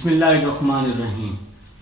बिस्मिल्लाहिर्रहमानिर्रहीम।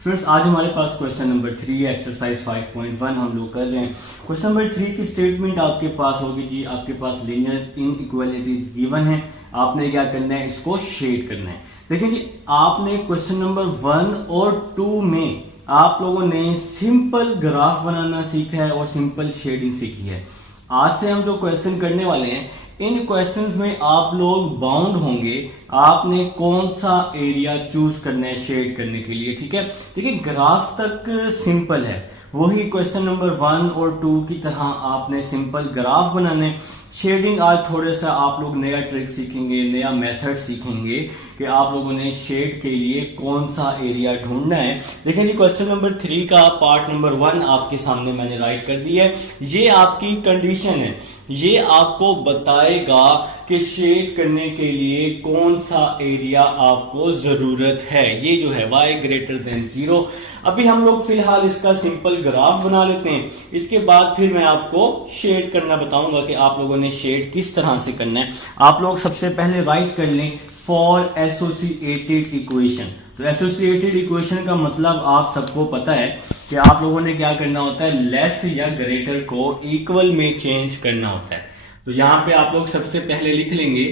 फ्रेंड्स, आज हमारे पास क्वेश्चन नंबर 3 एक्सरसाइज 5.1 हम लोग कर रहे हैं। क्वेश्चन नंबर 3 की स्टेटमेंट आपके पास होगी जी, आपके पास लीनियर इनइक्वालिटीज गिवन है। आपने क्या करना है, इसको शेड करना है। देखिए जी, आपने क्वेश्चन नंबर 1 और 2 में आप लोगों ने सिंपल ग्राफ बनाना सीखा है और सिंपल शेडिंग सीखी है। आज से हम जो क्वेश्चन करने वाले हैं, इन क्वेश्चंस में आप लोग बाउंड होंगे। आपने कौन सा एरिया चूज करना है शेड करने के लिए, ठीक है। देखिए, ग्राफ तक सिंपल है, वही क्वेश्चन नंबर 1 और 2 की तरह आपने सिंपल ग्राफ बनाने। शेडिंग आज थोड़ा सा आप लोग नया ट्रिक सीखेंगे, नया मेथड सीखेंगे कि आप लोगों ने शेड के लिए कौन सा एरिया ढूंढना है। देखिए जी, क्वेश्चन नंबर 3 का पार्ट नंबर 1 आपके सामने मैंने राइट कर दिया है। ये आपकी कंडीशन है, ये आपको बताएगा कि शेड करने के लिए कौन सा एरिया आपको जरूरत है। ये जो है y>0। अभी हम लोग फिलहाल इसका सिंपल ग्राफ बना लेते हैं, इसके बाद फिर मैं आपको शेड करना बताऊंगा कि आप लोगों ने शेड किस तरह से करना है। आप लोग सबसे पहले राइट कर लें फॉर एसोसिएटेड इक्वेशन। तो एसोसिएटेड इक्वेशन का मतलब आप सबको पता है कि आप लोगों ने क्या करना होता है, लेस या ग्रेटर को इक्वल में चेंज करना होता है। तो यहां पे आप लोग सबसे पहले लिख लेंगे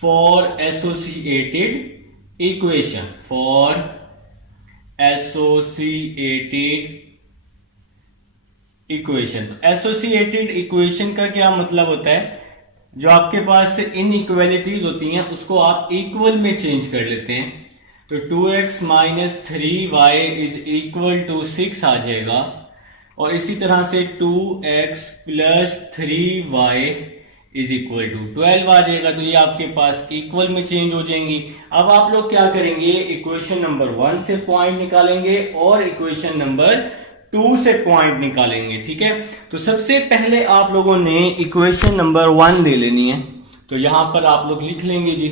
for associated equation, for associated equation. Associated equation का क्या मतलब होता है, जो आपके पास इनइक्वालिटीज होती हैं उसको आप इक्वल में चेंज कर लेते हैं। तो 2x - 3y = 6 आ जाएगा, और इसी तरह से 2x + 3y = 12 आ जाएगा। तो ये आपके पास इक्वल में चेंज हो जाएंगी। अब आप लोग क्या करेंगे, इक्वेशन नंबर 1 से पॉइंट निकालेंगे और इक्वेशन नंबर 2 से पॉइंट निकालेंगे, ठीक है। तो सबसे पहले आप लोगों ने इक्वेशन नंबर 1 ले लेनी है। तो यहां पर आप लोग लिख लेंगे जी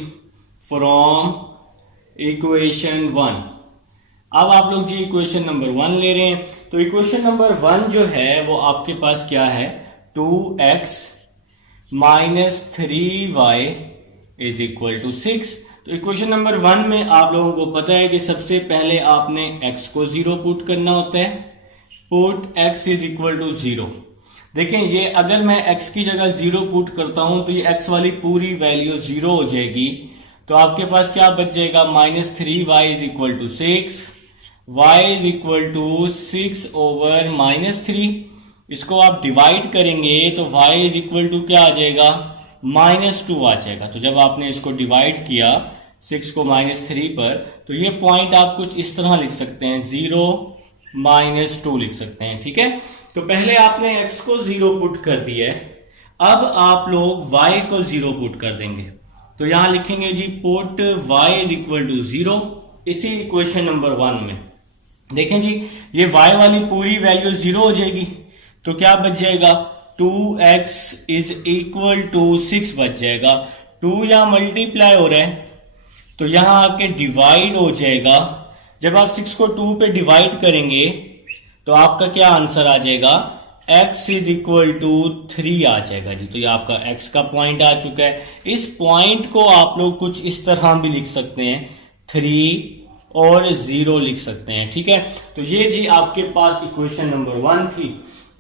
फ्रॉम इक्वेशन 1। अब आप लोग जी इक्वेशन नंबर 1 ले रहे हैं। तो इक्वेशन नंबर 1 जो है वो आपके पास क्या है, 2x - 3y = 6। तो इक्वेशन नंबर 1 में आप लोगों को पता है कि सबसे पहले आपने x को 0 पुट करना होता है। Put x = 0। देखें, ये अगर मैं x की जगह 0 पुट करता हूं तो ये x वाली पूरी वैल्यू 0 हो जाएगी। तो आपके पास क्या बच जाएगा, -3y = 6, y = 6/-3। इसको आप डिवाइड करेंगे तो y = क्या आ जाएगा, -2 आ जाएगा। तो जब आपने इसको डिवाइड किया 6 को -3 पर, तो ये पॉइंट आप कुछ इस तरह लिख सकते हैं, 0 - 2 लिख सकते हैं, ठीक है। तो पहले आपने x को 0 पुट कर दिया है, अब आप लोग y को 0 पुट कर देंगे। तो यहां लिखेंगे जी पुट y = 0 इसी इक्वेशन नंबर 1 में। देखें जी, ये y वाली पूरी वैल्यू 0 हो जाएगी। तो क्या बच जाएगा, 2x = 6 बच जाएगा। 2 यहां मल्टीप्लाई हो रहा है तो यहां आके डिवाइड हो जाएगा। जब आप 6 को 2 पे डिवाइड करेंगे तो आपका क्या आंसर आ जाएगा, x = 3 आ जाएगा जी। तो ये आपका x का पॉइंट आ चुका है। इस पॉइंट को आप लोग कुछ इस तरह भी लिख सकते हैं, 3 और 0 लिख सकते हैं, ठीक है। तो ये जी आपके पास इक्वेशन नंबर 1 थी।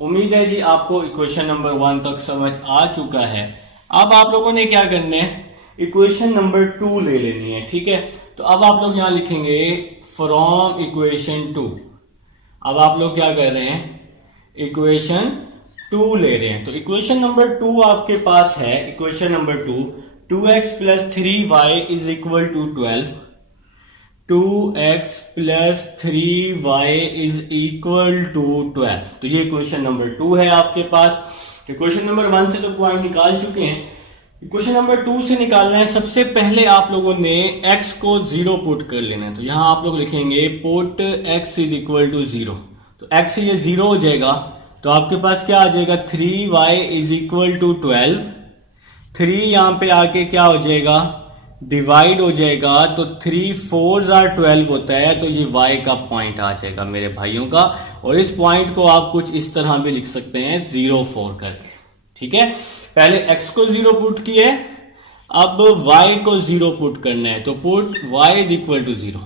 उम्मीद है जी आपको इक्वेशन नंबर 1 तक समझ आ चुका है। अब आप लोगों ने क्या करना है, इक्वेशन नंबर 2 ले लेनी है, ठीक है। तो अब आप लोग यहां लिखेंगे फ्रॉम इक्वेशन 2। अब आप लोग क्या कर रहे हैं, इक्वेशन 2 ले रहे हैं। तो इक्वेशन नंबर 2 आपके पास है, equation number 2, 2x + 3y = 12। 2x + 3y = 12। तो ये इक्वेशन नंबर 2 है आपके पास। इक्वेशन नंबर 1 से तो पॉइंट निकाल चुके हैं, इक्वेशन नंबर 2 से निकालना है। सबसे पहले आप लोगों ने x को 0 पुट कर लेना है। तो यहां आप लोग लिखेंगे पुट x = 0। तो x ये 0 हो जाएगा, तो आपके पास क्या आ जाएगा, 3y = 12। 3 यहां पे आके क्या हो जाएगा, डिवाइड हो जाएगा। तो 3 4 12 होता है। तो ये y का पॉइंट आ जाएगा मेरे भाइयों का। और इस पॉइंट को आप कुछ इस तरह भी लिख सकते हैं, 0 4 करके, ठीक है। पहले x को 0 पुट किए, अब y को 0 पुट करना है। तो पुट y = 0।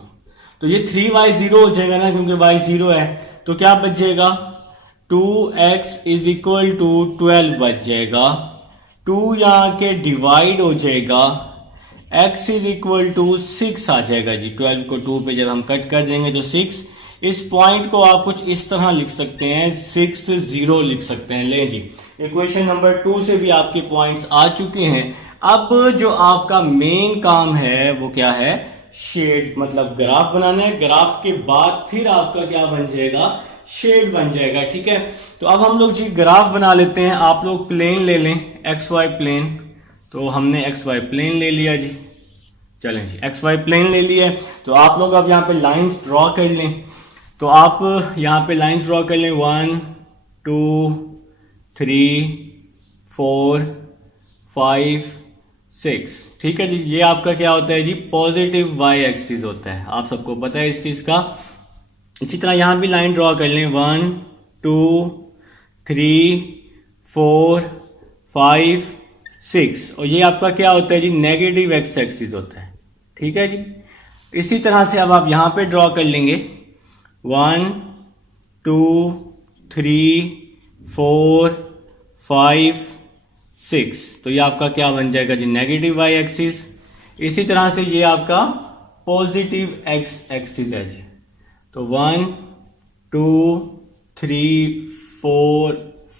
तो ये 3y 0 हो जाएगा ना, क्योंकि y 0 है। तो क्या बच जाएगा, 2x इज इक्वल टू 12 बच जाएगा। 2 यहां के डिवाइड हो जाएगा, x इज इक्वल टू 6 आ जाएगा जी। 12 को 2 पे जब हम कट कर देंगे तो 6। इस पॉइंट को आप कुछ इस तरह लिख सकते हैं, 6 0 लिख सकते हैं। ले जी, इक्वेशन नंबर 2 से भी आपके पॉइंट्स आ चुके हैं। अब जो आपका मेन काम है वो क्या है, शेड, मतलब ग्राफ बनाना है। ग्राफ के बाद फिर आपका क्या बन जाएगा, शेड बन जाएगा। ठीक है, तो अब हम लोग जी ग्राफ बना लेते हैं। आप लोग प्लेन ले लें, एक्स वाई प्लेन। तो हमने एक्स वाई प्लेन ले लिया जी। चलें जी, एक्स वाई प्लेन ले लिया। तो आप लोग अब यहाँ पे लाइंस ड्रॉ कर लें। तो आप यहाँ पे लाइंस ड्रॉ कर लें, 1 2 3 4 5 6। ठीक है जी, ये आपका क्या होता है जी, पॉजिटिव वाई एक्सिस होता है, आप सबको पता है इस चीज का। इसी तरह यहां भी लाइन ड्रॉ कर लें, 1 2 3 4 5 6, और ये आपका क्या होता है जी, नेगेटिव एक्स एक्सिस होता है। ठीक है जी, इसी तरह से अब आप यहां पे ड्रॉ कर लेंगे, 1 2 3 4 5 6। तो ये आपका क्या बन जाएगा जी, नेगेटिव वाई एक्सिस। इसी तरह से ये आपका पॉजिटिव एक्स एक्सिस है जी। तो 1 2 3 4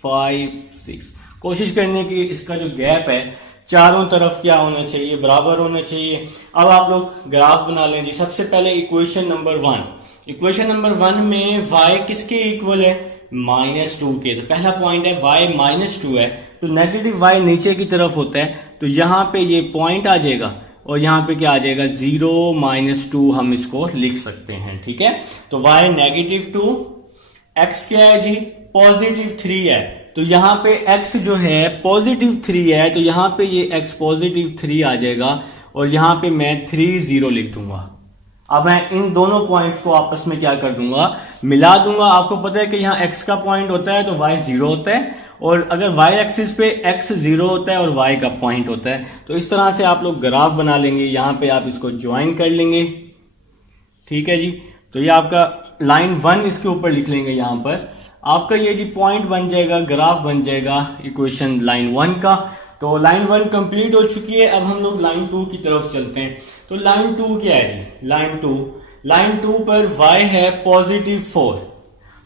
5 6। कोशिश करने की इसका जो गैप है चारों तरफ क्या होना चाहिए, बराबर होना चाहिए। अब आप लोग ग्राफ बना लें जी। सबसे पहले इक्वेशन नंबर 1, इक्वेशन नंबर 1 में y किसके इक्वल है, -2 के। तो पहला पॉइंट है y -2 है, तो नेगेटिव y नीचे की तरफ होता है, तो यहां पे ये पॉइंट आ जाएगा और यहां पे क्या आ जाएगा, 0 -2 हम इसको लिख सकते हैं। ठीक है, तो y -2, x क्या है जी, +3 है। तो यहां पे x जो है +3 है, तो यहां पे ये x +3 आ जाएगा और यहां पे मैं 3 0 लिख दूंगा। अब मैं इन दोनों पॉइंट्स को आपस में क्या कर दूंगा, मिला दूंगा। आपको पता है कि यहाँ x का पॉइंट होता है तो y 0 होता है, और अगर y एक्सिस पे x 0 होता है और y का पॉइंट होता है। तो इस तरह से आप लोग ग्राफ बना लेंगे, यहां पे आप इसको ज्वाइन कर लेंगे। ठीक है जी, तो ये आपका लाइन 1 इसके ऊपर लिख लेंगे, यहां पर आपका ये जी पॉइंट बन जाएगा, ग्राफ बन जाएगा इक्वेशन लाइन 1 का। तो लाइन 1 कंप्लीट हो चुकी है। अब हम लोग लाइन 2 की तरफ चलते हैं। तो लाइन 2 क्या है जी, लाइन 2 पर y है +4।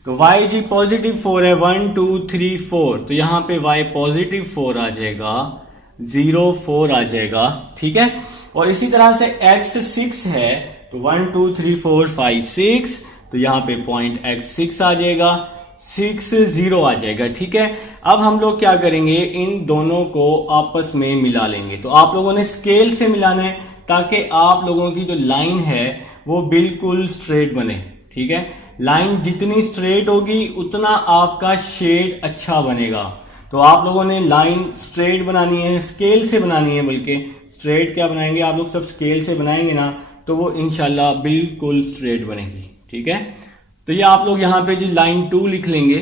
तो y जी +4 है, 1 2 3 4। तो यहां पे y +4 आ जाएगा, 0 4 आ जाएगा। ठीक है, और इसी तरह से x 6 है, तो 1 2 3 4 5 6। तो यहां पे पॉइंट x 6 आ जाएगा, 6 0 आ जाएगा। ठीक है, अब हम लोग क्या करेंगे, इन दोनों को आपस में मिला लेंगे। तो आप लोगों ने स्केल से मिलाना है ताकि आप लोगों की जो लाइन है वो बिल्कुल स्ट्रेट बने। ठीक है, लाइन जितनी स्ट्रेट होगी उतना आपका शेड अच्छा बनेगा। तो आप लोगों ने लाइन स्ट्रेट बनानी है, स्केल से बनानी है, बल्कि स्ट्रेट क्या बनाएंगे आप लोग, सब स्केल से बनाएंगे ना तो वो इंशाल्लाह बिल्कुल स्ट्रेट बनेगी। ठीक है, तो ये आप लोग यहाँ पे जी लाइन 2 लिख लेंगे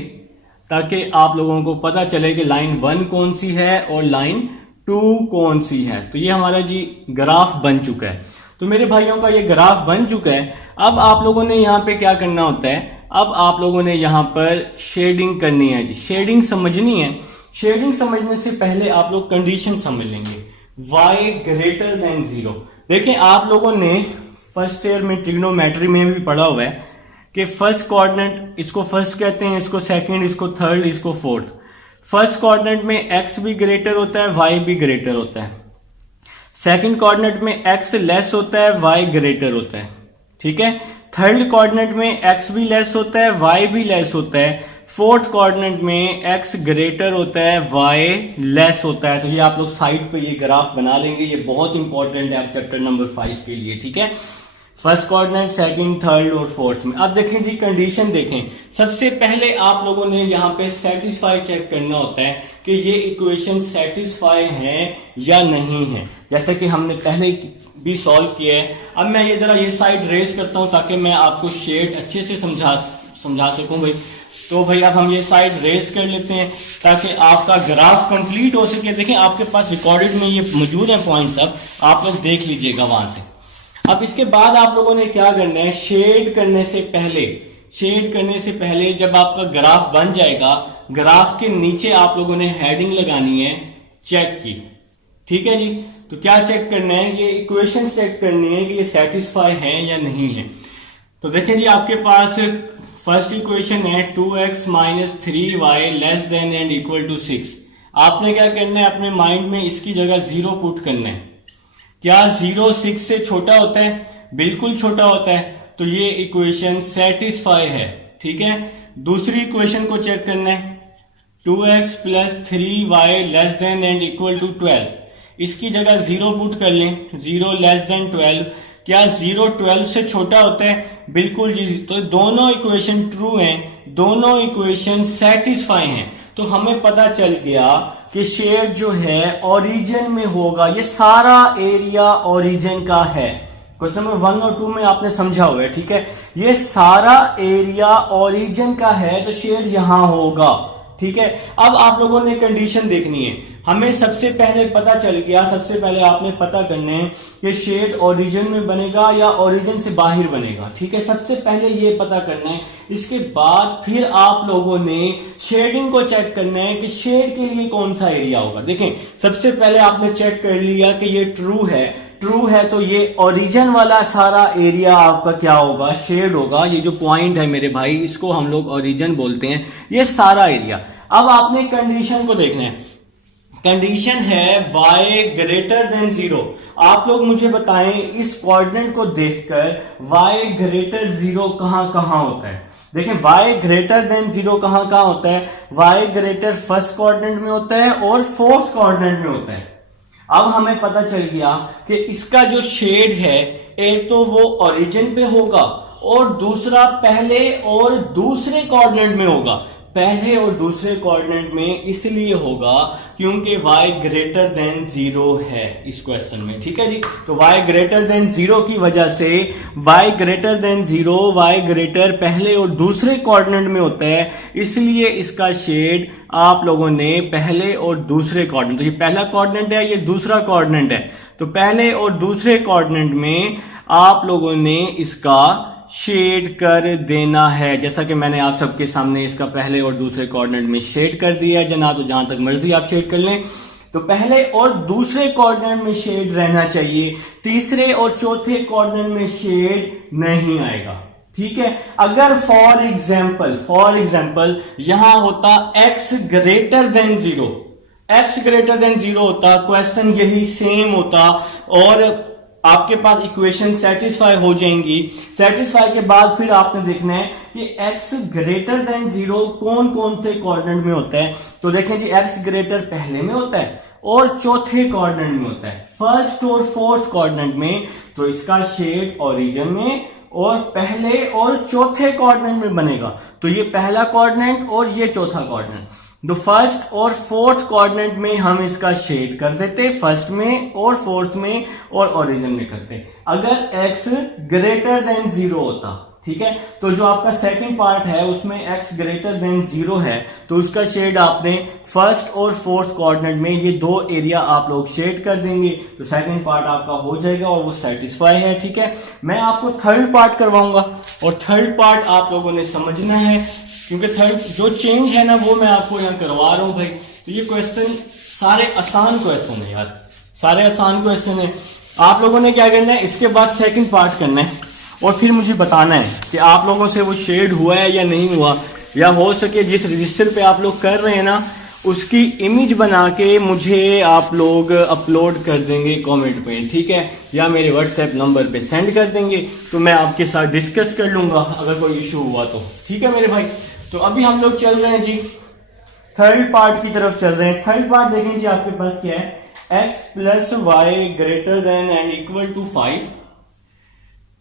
ताकि आप लोगों को पता चले कि लाइन 1 कौन सी है और लाइन 2 कौन सी है। तो ये हमारा जी ग्राफ बन चुका है। तो मेरे भाइयों का ये ग्राफ बन चुका है। अब आप लोगों ने यहाँ पे क्या करना होता है, अब आप लोगों ने यहाँ पर शेडिंग करनी है जी, शेडिंग समझनी है। शेडिंग समझने से पहले आप लोग कंडीशन समझ लेंगे, y ग्रेटर देन 0। देखिए आप लोगों ने फर्स्ट ईयर में ट्रिग्नोमेट्री में भी पढ़ा हुआ है कि फर्स्ट कोऑर्डिनेट, इसको फर्स्ट कहते हैं, इसको सेकंड, इसको थर्ड, इसको फोर्थ। फर्स्ट कोऑर्डिनेट में x भी ग्रेटर होता है, y भी ग्रेटर होता है। सेकंड कोऑर्डिनेट में x लेस होता है, y ग्रेटर होता है। ठीक है, थर्ड कोऑर्डिनेट में x भी लेस होता है, y भी लेस होता है। फोर्थ कोऑर्डिनेट में x ग्रेटर होता है, y लेस होता है। तो ये आप लोग साइड पे ये ग्राफ बना लेंगे, ये बहुत इंपॉर्टेंट है आप चैप्टर नंबर 5 के लिए। ठीक है, फर्स्ट कोऑर्डिनेट, सेकंड, थर्ड और फोर्थ में। अब देखें जी कंडीशन देखें। सबसे पहले आप लोगों ने यहाँ पे सेटिस्फाई चेक करना होता है कि ये इक्वेशन सेटिस्फाई है या नहीं है, जैसे कि हमने पहले भी सॉल्व किया है। अब मैं ये जरा ये साइड रेज करता हूँ ताकि मैं आपको शेड अच्छे से समझा सकूं भाई। तो भाई अब हम ये साइड रेज कर लेते हैं ताकि आपका ग्राफ कंप्लीट हो सके। देखें आपके पास रिकॉर्डेड में ये मौजूद है पॉइंट्स, अब आप लोग देख लीजिएगा वहां से। अब इसके बाद आप लोगों ने क्या करना है, शेड करने से पहले जब आपका ग्राफ बन जाएगा, ग्राफ के नीचे आप लोगों ने हेडिंग लगानी है चेक की। ठीक है जी, तो क्या चेक करना है, ये इक्वेशन चेक करनी है कि ये सेटिस्फाई है या नहीं है। तो देखिए जी, आपके पास फर्स्ट इक्वेशन है 2x minus 3y less than and equal to 6। आपने क्या करना है, अपने माइंड में इसकी जगह 0 पुट करना है। क्या 0 6 से छोटा होता है? बिल्कुल छोटा होता है, तो ये इक्वेशन सेटिस्फाई है। ठीक है, दूसरी इक्वेशन को चेक करना है, 2x plus 3y less than and equal to 12। इसकी जगह 0 पुट कर लें, 0 लेस देन 12। क्या 0 12 से छोटा होता है? बिल्कुल जी। तो दोनों इक्वेशन ट्रू हैं, दोनों इक्वेशन सेटिस्फाई हैं। तो हमें पता चल गया कि शेड जो है ओरिजिन में होगा। ये सारा एरिया ओरिजिन का है। क्वेश्चन नंबर 1 और 2 में आपने समझा हुआ है। ठीक है, ये सारा एरिया ओरिजिन का है, तो शेड यहां होगा। ठीक है, अब आप लोगों ने कंडीशन देखनी है। हमें सबसे पहले पता चल गया, सबसे पहले आपने पता करना है कि शेड ओरिजिन में बनेगा या ओरिजिन से बाहर बनेगा। ठीक है, सबसे पहले ये पता करना है। इसके बाद फिर आप लोगों ने शेडिंग को चेक करना है कि शेड के लिए कौन सा एरिया होगा। देखें, सबसे पहले आपने चेक कर लिया कि ये ट्रू है, तो ये ओरिजिन वाला सारा एरिया आपका क्या होगा, शेड होगा। ये जो पॉइंट है मेरे भाई, इसको हम लोग ओरिजिन बोलते हैं, ये सारा एरिया। अब आपने कंडीशन को देखना है। कंडीशन है y ग्रेटर देन 0। आप लोग मुझे बताएं, इस कोऑर्डिनेट को देखकर y ग्रेटर 0 कहां कहां होता है। देखें, y ग्रेटर देन 0 कहां कहां होता है। y ग्रेटर फर्स्ट कोऑर्डिनेट में होता है और फोर्थ कोऑर्डिनेट में होता है। अब हमें पता चल गया कि इसका जो शेड है, एक तो वो ओरिजिन पे होगा और दूसरा पहले और दूसरे कोऑर्डिनेट में होगा। पहले और दूसरे कोऑर्डिनेट में इसलिए होगा क्योंकि y ग्रेटर देन 0 है इस क्वेश्चन में। ठीक है जी, तो y ग्रेटर देन 0 की वजह से y greater then 0, y greater पहले और दूसरे कोऑर्डिनेट में होता है, इसलिए इसका शेड आप लोगों ने पहले और दूसरे कोऑर्डिनेट, तो ये पहला कोऑर्डिनेट है, ये दूसरा कोऑर्डिनेट है, तो पहले और दूसरे कोऑर्डिनेट में आप लोगों ने इसका शेड कर देना है। जैसा कि मैंने आप सबके सामने इसका पहले और दूसरे कोऑर्डिनेट में शेड कर दिया है जनाब, तो जहां तक मर्जी आप शेड कर लें। तो पहले और दूसरे कोऑर्डिनेट में शेड रहना चाहिए, तीसरे और चौथे कोऑर्डिनेट में शेड नहीं आएगा। ठीक है, अगर फॉर एग्जाम्पल यहां होता x greater then 0, x greater then 0 होता, क्वेश्चन यही सेम होता और आपके पास इक्वेशन सेटिस्फाई हो जाएंगी। सेटिस्फाई के बाद फिर आपने देखना है कि x ग्रेटर देन 0 कौन कौन से कोऑर्डिनेट में होता है। तो देखें जी, x ग्रेटर पहले में होता है और चौथे कोऑर्डिनेट में होता है, फर्स्ट और फोर्थ कोऑर्डिनेट में। तो इसका शेड ओरिजिन में और पहले और चौथे कोऑर्डिनेट में बनेगा। तो ये पहला कोऑर्डिनेट और ये चौथा कोऑर्डिनेट, तो फर्स्ट और फोर्थ कोऑर्डिनेट में हम इसका शेड कर देते, फर्स्ट में और फोर्थ में और ओरिजिन में करते अगर x ग्रेटर देन 0 होता। ठीक है, तो जो आपका सेकंड पार्ट है उसमें x ग्रेटर देन 0 है, तो उसका शेड आपने फर्स्ट और फोर्थ कोऑर्डिनेट में ये दो एरिया आप लोग शेड कर देंगे, तो सेकंड पार्ट आपका हो जाएगा और वो सेटिस्फाई है। ठीक है, मैं आपको थर्ड पार्ट करवाऊंगा और थर्ड पार्ट आप लोगों ने समझना है, क्योंकि थर्ड जो चेंज है ना वो मैं आपको यहाँ करवा रहा हूं भाई। तो ये क्वेश्चन सारे आसान क्वेश्चन है यार, सारे आसान क्वेश्चन है। आप लोगों ने क्या करना है, इसके बाद सेकंड पार्ट करना है और फिर मुझे बताना है कि आप लोगों से वो शेड हुआ है या नहीं हुआ, या हो सके जिस रजिस्टर पे आप लोग कर रहे हैं ना उसकी इमेज बना के मुझे आप लोग अपलोड कर देंगे कमेंट पे। ठीक है, या मेरे व्हाट्सएप नंबर पे सेंड कर देंगे, तो मैं आपके साथ डिस्कस कर लूंगा अगर कोई इशू हुआ तो। ठीक है मेरे भाई, तो अभी हम लोग चल रहे हैं जी थर्ड पार्ट की तरफ चल रहे हैं। थर्ड पार्ट देखें जी, आपके पास क्या है, x plus Y greater than and equal to 5,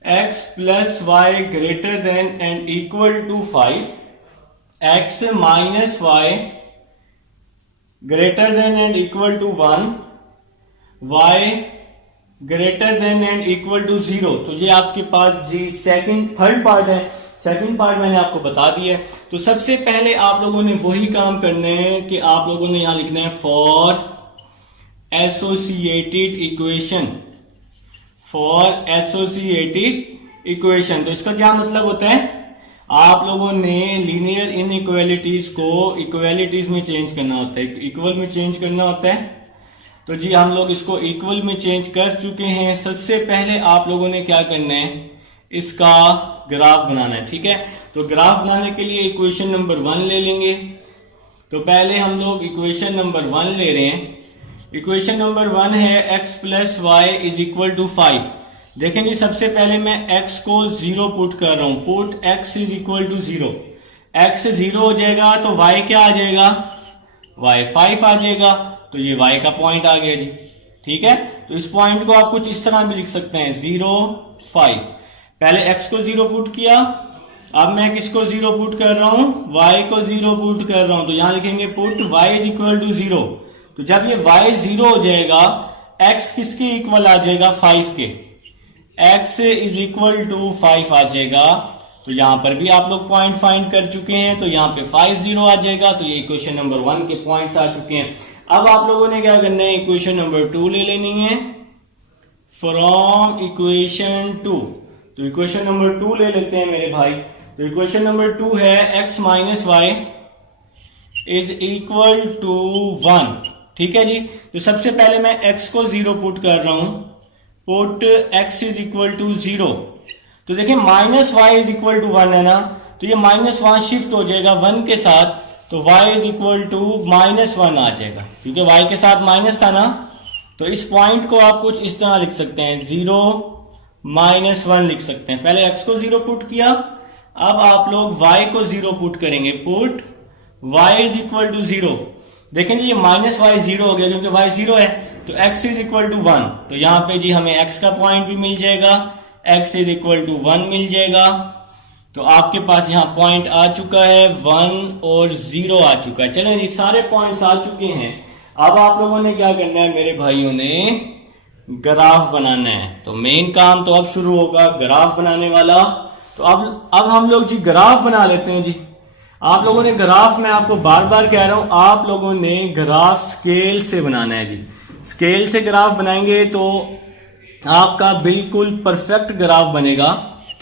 x plus Y greater than and equal to 5, x minus Y greater than and equal to 1, y greater than and equal to 0। तो ये आपके पास जी third part है। Second part मैंने आपको बता दिया है। तो सबसे पहले आप लोगों ने वही काम करना है कि आप लोगों ने यहां लिखना है for associated equation, for associated equation. तो इसका क्या मतलब होता है, आप लोगों ने लीनियर इनइक्वालिटीज को इक्वालिटीज में चेंज करना होता है, इक्वल में चेंज करना होता है। तो जी हम लोग इसको इक्वल में चेंज कर चुके हैं। सबसे पहले आप लोगों ने क्या करना है, इसका ग्राफ बनाना है, ठीक है। तो ग्राफ बनाने के लिए इक्वेशन नंबर 1 ले लेंगे। तो पहले हम लोग इक्वेशन नंबर 1 ले रहे हैं। इक्वेशन नंबर 1 है x plus Y is equal to 5। देखेंगे सबसे पहले मैं x को 0 पुट कर रहा हूं, put x is equal to 0। x 0 हो जाएगा तो y क्या आ जाएगा, y 5 आ जाएगा। तो ये y का पॉइंट आ गया जी, ठीक है। तो इस पॉइंट को आप कुछ इस तरह भी लिख सकते हैं 0 5। पहले x को 0 पुट किया, अब मैं किसको 0 पुट कर रहा हूं, y को 0 पुट कर रहा हूं। तो यहां लिखेंगे put y is equal to 0। तो जब ये y 0 हो जाएगा, x किसके इक्वल आ जाएगा, 5 के, x इज इक्वल टू 5 आ जाएगा। तो यहां पर भी आप लोग पॉइंट फाइंड कर चुके हैं, तो यहां पे 5 0 आ जाएगा। तो ये इक्वेशन नंबर 1 के पॉइंट्स आ चुके हैं। अब आप लोगों ने क्या करना है, इक्वेशन नंबर 2 ले लेनी है फ्रॉम इक्वेशन 2। तो इक्वेशन नंबर 2 ले लेते हैं मेरे भाई। तो इक्वेशन नंबर 2 है x minus Y is equal to 1, ठीक है जी। तो सबसे पहले मैं x को 0 पुट कर रहा हूं, put x is equal to 0। तो देखिए minus Y is equal to 1 है ना, तो ये माइनस वहां शिफ्ट हो जाएगा 1 के साथ, तो y इज इक्वल टू -1 आ जाएगा, क्योंकि y के साथ माइनस था ना। तो इस पॉइंट को आप कुछ इस तरह लिख सकते हैं, 0 -1 लिख सकते हैं। पहले x को 0 पुट किया, अब आप लोग y को 0 पुट करेंगे, put y is equal to 0। देखें जी ये माइनस वाई 0 हो गया, क्योंकि y 0 है, तो x इज इक्वल टू 1। तो यहां पे जी हमें x का पॉइंट भी मिल जाएगा, x इज इक्वल टू 1 मिल जाएगा। तो आपके पास यहां पॉइंट आ चुका है 1 और 0 आ चुका है। चलें जी सारे पॉइंट्स आ चुके हैं। अब आप लोगों ने क्या करना है मेरे भाइयों ने, ग्राफ बनाना है। तो मेन काम तो अब शुरू होगा ग्राफ बनाने वाला। तो अब हम लोग जी ग्राफ बना लेते हैं जी। आप लोगों ने ग्राफ, मैं आपको बार बार कह रहा हूं, आप लोगों ने ग्राफ स्केल से बनाना है जी। स्केल से ग्राफ बनाएंगे तो आपका बिल्कुल परफेक्ट ग्राफ बनेगा,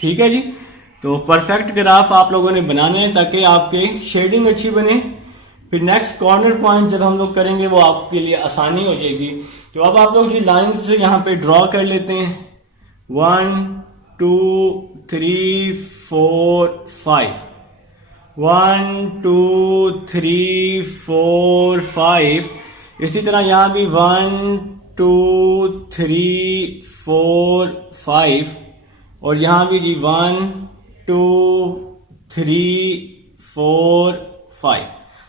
ठीक है जी। तो परफेक्ट ग्राफ आप लोगों ने बनाने हैं ताकि आपके शेडिंग अच्छी बने। फिर नेक्स्ट कॉर्नर पॉइंट जब हम लोग करेंगे वो आपके लिए आसानी हो जाएगी। तो अब आप लोग जी लाइंस यहाँ पे ड्रॉ कर लेते हैं, 1 2 3 4 5, 1 2 3 4 5। इसी तरह यहां भी 1 2 3 4 5, और यहां भी जी 1 2 3 4 5।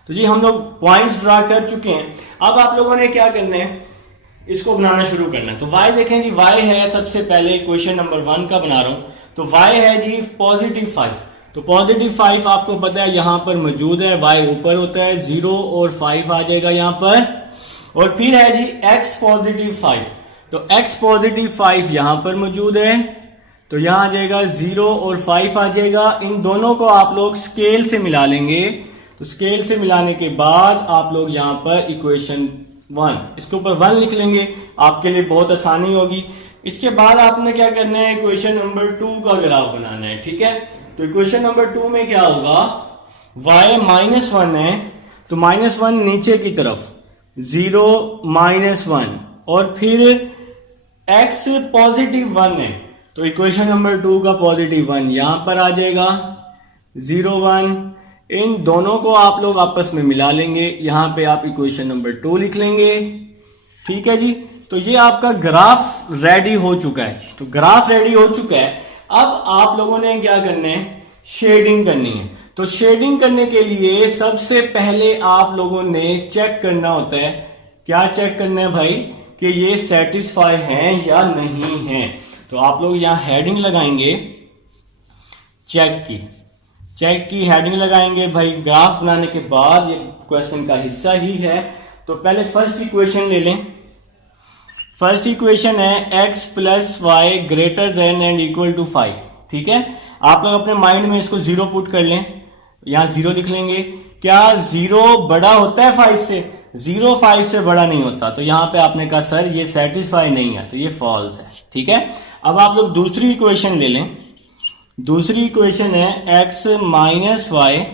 तो जी हम लोग पॉइंट्स ड्रा कर चुके हैं। अब आप लोगों ने क्या करना है, इसको बनाना शुरू करना है। तो y देखें जी, y है सबसे पहले इक्वेशन नंबर 1 का बना रहा हूं। तो y है जी +5। तो +5 आपको पता है यहां पर मौजूद है, y ऊपर होता है, 0 और 5 आ जाएगा यहां पर। और फिर है जी x +5। तो x +5 यहां पर मौजूद है, तो यहां आ जाएगा 0 और 5 आ जाएगा। इन दोनों को आप लोग स्केल से मिला लेंगे। तो स्केल से मिलाने के बाद आप लोग यहां पर इक्वेशन 1, इसके ऊपर 1 लिख लेंगे, आपके लिए बहुत आसानी होगी। इसके बाद आपने क्या करना है, इक्वेशन नंबर 2 का ग्राफ बनाना है, ठीक है। तो इक्वेशन नंबर 2 में क्या होगा, y -1 है, तो -1 नीचे की तरफ, 0 -1, और फिर x +1 है, तो इक्वेशन नंबर 2 का +1 यहां पर आ जाएगा, 0 1। इन दोनों को आप लोग आपस में मिला लेंगे, यहां पे आप इक्वेशन नंबर 2 लिख लेंगे, ठीक है जी। तो ये आपका ग्राफ रेडी हो चुका है। तो ग्राफ रेडी हो चुका है। अब आप लोगों ने क्या करना है, शेडिंग करनी है। तो शेडिंग करने के लिए सबसे पहले आप लोगों ने चेक करना होता है, क्या चेक करना है भाई, कि ये सेटिस्फाई हैं या नहीं है। तो आप लोग यहां हेडिंग लगाएंगे, चेक की हेडिंग लगाएंगे भाई। ग्राफ बनाने के बाद ये क्वेश्चन का हिस्सा ही है। तो पहले फर्स्ट इक्वेशन ले लें। फर्स्ट इक्वेशन है x + y > 5, ठीक है। आप लोग अपने माइंड में इसको 0 पुट कर लें, यहां 0 लिख लेंगे। क्या 0 बड़ा होता है 5 से? 0 5 से बड़ा नहीं होता। तो यहां पे आपने कहा सर ये सेटिस्फाई नहीं है, तो ये फॉल्स है, ठीक है। अब आप लोग दूसरी इक्वेशन ले लें। दूसरी इक्वेशन है x minus Y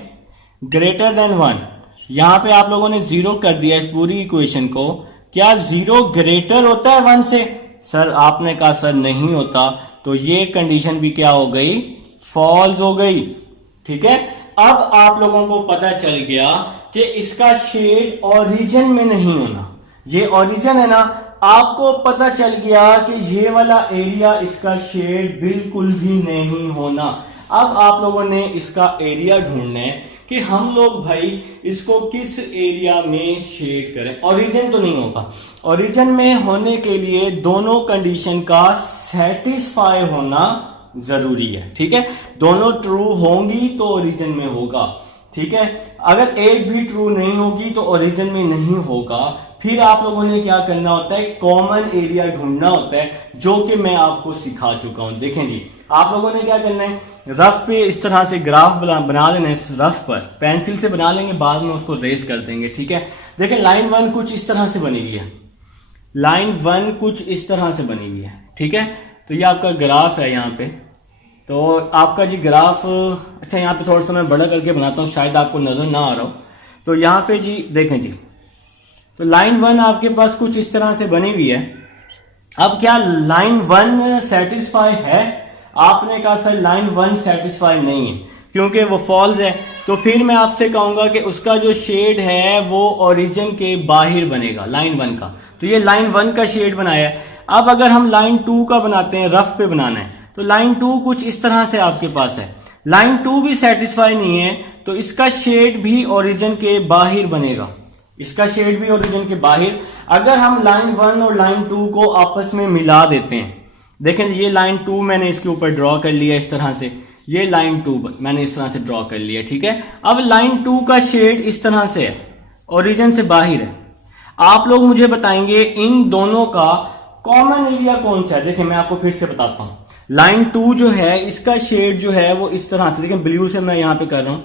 greater than 1। यहां पे आप लोगों ने जीरो कर दिया इस पूरी इक्वेशन को। क्या जीरो ग्रेटर होता है 1 से? सर आपने कहा सर नहीं होता, तो ये कंडीशन भी क्या हो गई? फॉल्स हो गई। ठीक है। अब आप लोगों को पता चल गया कि इसका शेड ओरिजिन में नहीं होना। ये ओरिजिन है ना, आपको पता चल गया कि ये वाला एरिया इसका शेड बिल्कुल भी नहीं होना। अब आप लोगों ने इसका एरिया ढूंढना है कि हम लोग भाई इसको किस एरिया में शेड करें। ओरिजिन तो नहीं होगा। ओरिजिन में होने के लिए दोनों कंडीशन का सेटिस्फाई होना जरूरी है। ठीक है। दोनों ट्रू होंगी तो ओरिजिन में होगा। ठीक है। अगर एक भी ट्रू नहीं होगी तो ओरिजिन में नहीं होगा। फिर आप लोगों ने क्या करना होता है? कॉमन एरिया ढूंढना होता है, जो कि मैं आपको सिखा चुका हूं। देखें जी, आप लोगों ने क्या करना है? रफ पे इस तरह से ग्राफ बना लेना है। रफ पर पेंसिल से बना लेंगे, बाद में उसको रेस कर देंगे। ठीक है। देखें लाइन 1 कुछ इस तरह से बनी हुई है। लाइन 1 कुछ इस तरह से बनी हुई है। ठीक है। तो ये आपका ग्राफ है यहाँ पे। तो आपका जी ग्राफ, अच्छा यहाँ पे थोड़ा सा मैं बड़ा करके बनाता हूँ, शायद आपको नजर ना आ रहा हो। तो यहाँ पे जी देखें जी, तो लाइन 1 आपके पास कुछ इस तरह से बनी हुई है। अब क्या लाइन 1 सेटिस्फाई है? आपने कहा सर लाइन 1 सेटिस्फाई नहीं है क्योंकि वो फॉल्स है। तो फिर मैं आपसे कहूंगा कि उसका जो शेड है वो ओरिजिन के बाहर बनेगा लाइन 1 का। तो ये लाइन 1 का शेड बनाया है। अब अगर हम लाइन 2 का बनाते हैं, रफ पे बनाना है, तो लाइन 2 कुछ इस तरह से आपके पास है। लाइन 2 भी सेटिस्फाई नहीं है, तो इसका शेड भी ओरिजिन के बाहर बनेगा। इसका शेड भी ओरिजिन के बाहर। अगर हम लाइन 1 और लाइन 2 को आपस में मिला देते हैं, देखें ये लाइन 2 मैंने इसके ऊपर ड्रॉ कर लिया इस तरह से, ये लाइन 2 मैंने इस तरह से ड्रॉ कर लिया। ठीक है। अब लाइन 2 का शेड इस तरह से है, ओरिजिन से बाहर है। आप लोग मुझे बताएंगे इन दोनों का कॉमन एरिया कौन सा है? देखिए मैं आपको फिर से बताता हूं। लाइन 2 जो है इसका शेड जो है वो इस तरह से, देखिए ब्लू से मैं यहां पे कर रहा हूं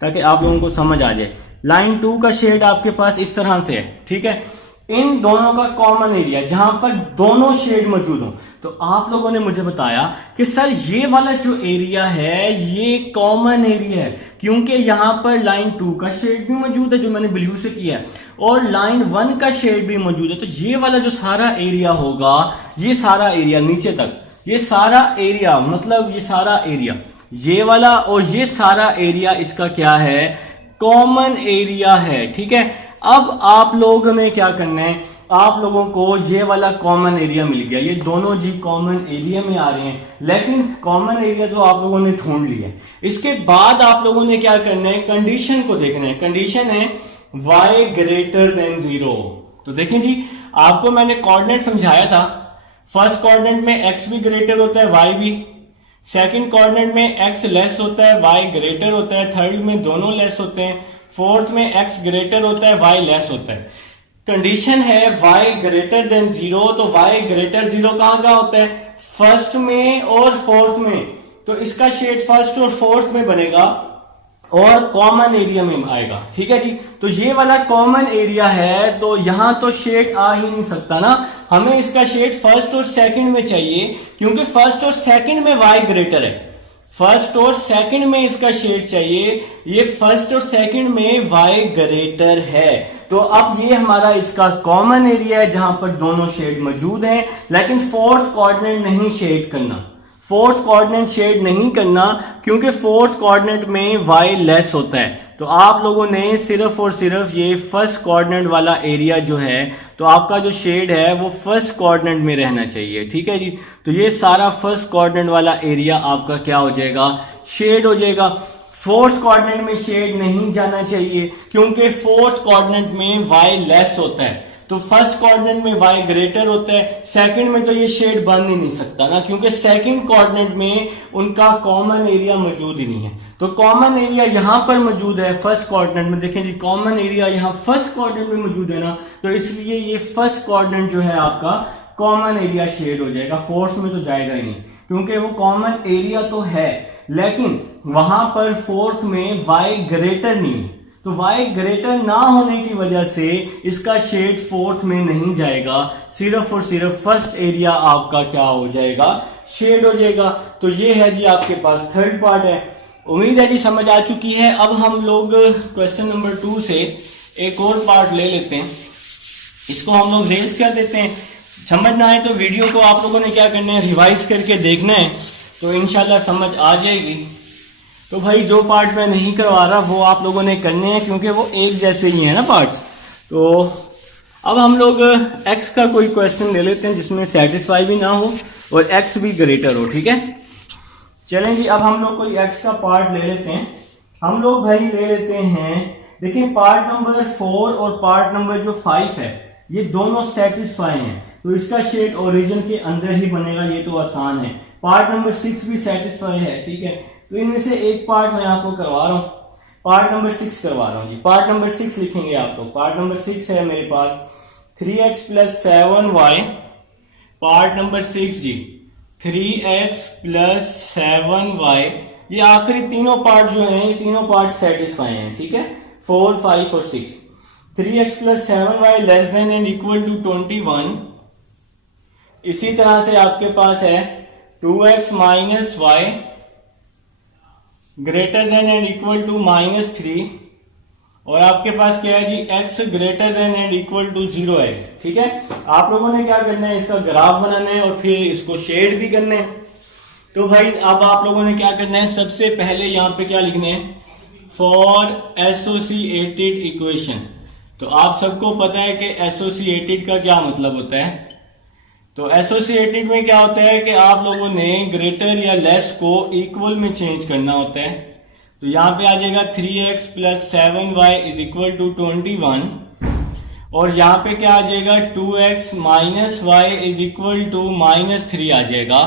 ताकि आप लोगों को समझ आ जाए। लाइन 2 का शेड आपके पास इस तरह से है। ठीक है। इन दोनों का कॉमन एरिया जहां पर दोनों शेड मौजूद हो, तो आप लोगों ने मुझे बताया कि सर ये वाला जो एरिया है ये कॉमन एरिया है, क्योंकि यहां पर लाइन 2 का शेड भी मौजूद है जो मैंने ब्लू से किया है, और लाइन 1 का शेड भी मौजूद है। तो ये वाला जो सारा एरिया होगा, ये सारा एरिया नीचे तक, ये सारा एरिया मतलब ये सारा एरिया, ये वाला और ये सारा एरिया इसका क्या है? कॉमन एरिया है। ठीक है। अब आप लोगों ने क्या करना है? आप लोगों को ये वाला कॉमन एरिया मिल गया। ये दोनों जी कॉमन एरिया में आ रहे हैं, लेकिन कॉमन एरिया तो आप लोगों ने ढूंढ लिया है। इसके बाद आप लोगों ने क्या करना है? कंडीशन को देखना है। कंडीशन है y ग्रेटर देन 0। तो देखें जी, आपको मैंने कोऑर्डिनेट समझाया था। फर्स्ट कोऑर्डिनेट में x भी ग्रेटर होता है, y भी। सेकंड कोऑर्डिनेट में x लेस होता है, y ग्रेटर होता है। थर्ड में दोनों लेस होते हैं। फोर्थ में x ग्रेटर होता है, y लेस होता है। कंडीशन है y ग्रेटर देन 0। तो y ग्रेटर 0 कहां होता है? फर्स्ट में और फोर्थ में। तो इसका शेड फर्स्ट और फोर्थ में बनेगा और कॉमन एरिया में आएगा। ठीक है जी। तो ये वाला कॉमन एरिया है, तो यहां तो शेड आ ही नहीं सकता ना। हमें इसका शेड फर्स्ट और सेकंड में चाहिए, क्योंकि फर्स्ट और सेकंड में y ग्रेटर है। फर्स्ट और सेकंड में इसका शेड चाहिए। ये फर्स्ट और सेकंड में y ग्रेटर है। तो अब ये हमारा इसका कॉमन एरिया है जहां पर दोनों शेड मौजूद हैं, लेकिन फोर्थ कोऑर्डिनेट नहीं शेड करना। फोर्थ कोऑर्डिनेट शेड नहीं करना क्योंकि फोर्थ कोऑर्डिनेट में y लेस होता है। तो आप लोगों ने सिर्फ और सिर्फ ये फर्स्ट कोऑर्डिनेट वाला एरिया जो है, तो आपका जो शेड है वो फर्स्ट कोऑर्डिनेट में रहना चाहिए। ठीक है जी। तो ये सारा फर्स्ट कोऑर्डिनेट वाला एरिया आपका क्या हो जाएगा? शेड हो जाएगा। फोर्थ कोऑर्डिनेट में शेड नहीं जाना चाहिए क्योंकि फोर्थ कोऑर्डिनेट में y लेस होता है। तो फर्स्ट कोऑर्डिनेट में y ग्रेटर होता है, सेकंड में तो ये शेड बन ही नहीं सकता ना, क्योंकि सेकंड कोऑर्डिनेट में उनका कॉमन एरिया मौजूद ही नहीं है। तो कॉमन एरिया यहां पर मौजूद है फर्स्ट कोऑर्डिनेट में। देखें जी, कॉमन एरिया यहां फर्स्ट कोऑर्डिनेट में मौजूद है ना, तो इसलिए ये फर्स्ट कोऑर्डिनेट जो है आपका कॉमन एरिया शेड हो जाएगा। फोर्थ में तो जाएगा ही नहीं, क्योंकि वो कॉमन एरिया तो है, लेकिन वहां पर फोर्थ में y ग्रेटर नहीं। तो y ग्रेटर ना होने की वजह से इसका शेड फोर्थ में नहीं जाएगा, सिर्फ और सिर्फ फर्स्ट एरिया आपका क्या हो जाएगा, शेड हो जाएगा। तो ये है जी आपके पास थर्ड पार्ट है। उम्मीद है जी समझ आ चुकी है। अब हम लोग क्वेश्चन नंबर 2 से एक और पार्ट ले लेते हैं, इसको हम लोग रेज कर देते हैं। समझ ना आए तो वीडियो को आप लोगों ने क्या करना है, रिवाइज करके देखना है, तो इंशाल्लाह समझ आ जाएगी। तो भाई जो पार्ट मैं नहीं करवा रहा वो आप लोगों ने करने हैं, क्योंकि वो एक जैसे ही है ना पार्ट्स। तो अब हम लोग x का कोई क्वेश्चन ले लेते हैं जिसमें सेटिस्फाई भी ना हो और x भी ग्रेटर हो, ठीक है। चलें जी, अब हम लोग कोई x का पार्ट ले लेते हैं। हम लोग भाई ले लेते हैं, देखिए पार्ट नंबर 4 और पार्ट नंबर जो 5 है ये दोनों सेटिस्फाई हैं, तो इसका शेड ओरिजिन के अंदर ही बनेगा, ये तो आसान है। पार्ट नंबर 6 भी सेटिस्फाई है, ठीक है। तो इनमें से एक पार्ट मैं आपको करवा रहा हूं, पार्ट नंबर 6 करवा रहा हूं जी। पार्ट नंबर 6 लिखेंगे आप लोग। पार्ट नंबर 6 है मेरे पास 3x + 7y। पार्ट नंबर 6 जी 3x + 7y। ये आखिरी तीनों पार्ट जो हैं, ये तीनों पार्ट सेटिस्फाई हैं, ठीक है। 4, 5 और 6। 3x + 7y <= 21। इसी तरह से आपके पास है 2x - y > -3, और आपके पास क्या है जी, x <= 0 है, ठीक है। आप लोगों ने क्या करना है, इसका ग्राफ बनाना है और फिर इसको शेड भी करना है। तो भाई अब आप लोगों ने क्या करना है, सबसे पहले यहां पे क्या लिखना है, फॉर एसोसिएटेड इक्वेशन। तो आप सबको पता है कि एसोसिएटेड का क्या मतलब होता है। तो एसोसिएटेड में क्या होता है कि आप लोगों ने ग्रेटर या लेस को इक्वल में चेंज करना होता है। तो यहां पे आ जाएगा 3x + 7y = 21, और यहां पे क्या आ जाएगा 2x - y = -3 आ जाएगा।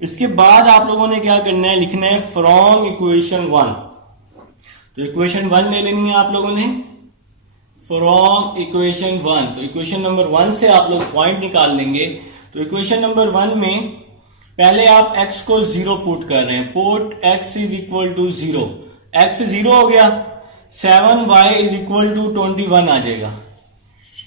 इसके बाद आप लोगों ने क्या करना है, लिखना है फ्रॉम इक्वेशन 1। तो इक्वेशन 1 ले लेनी है आप लोगों ने, फ्रॉम इक्वेशन 1। तो इक्वेशन नंबर 1 से आप लोग पॉइंट निकाल लेंगे। तो इक्वेशन नंबर 1 में पहले आप x को 0 पुट कर रहे हैं, पुट x = 0। x 0 हो गया, 7y = 21 आ जाएगा।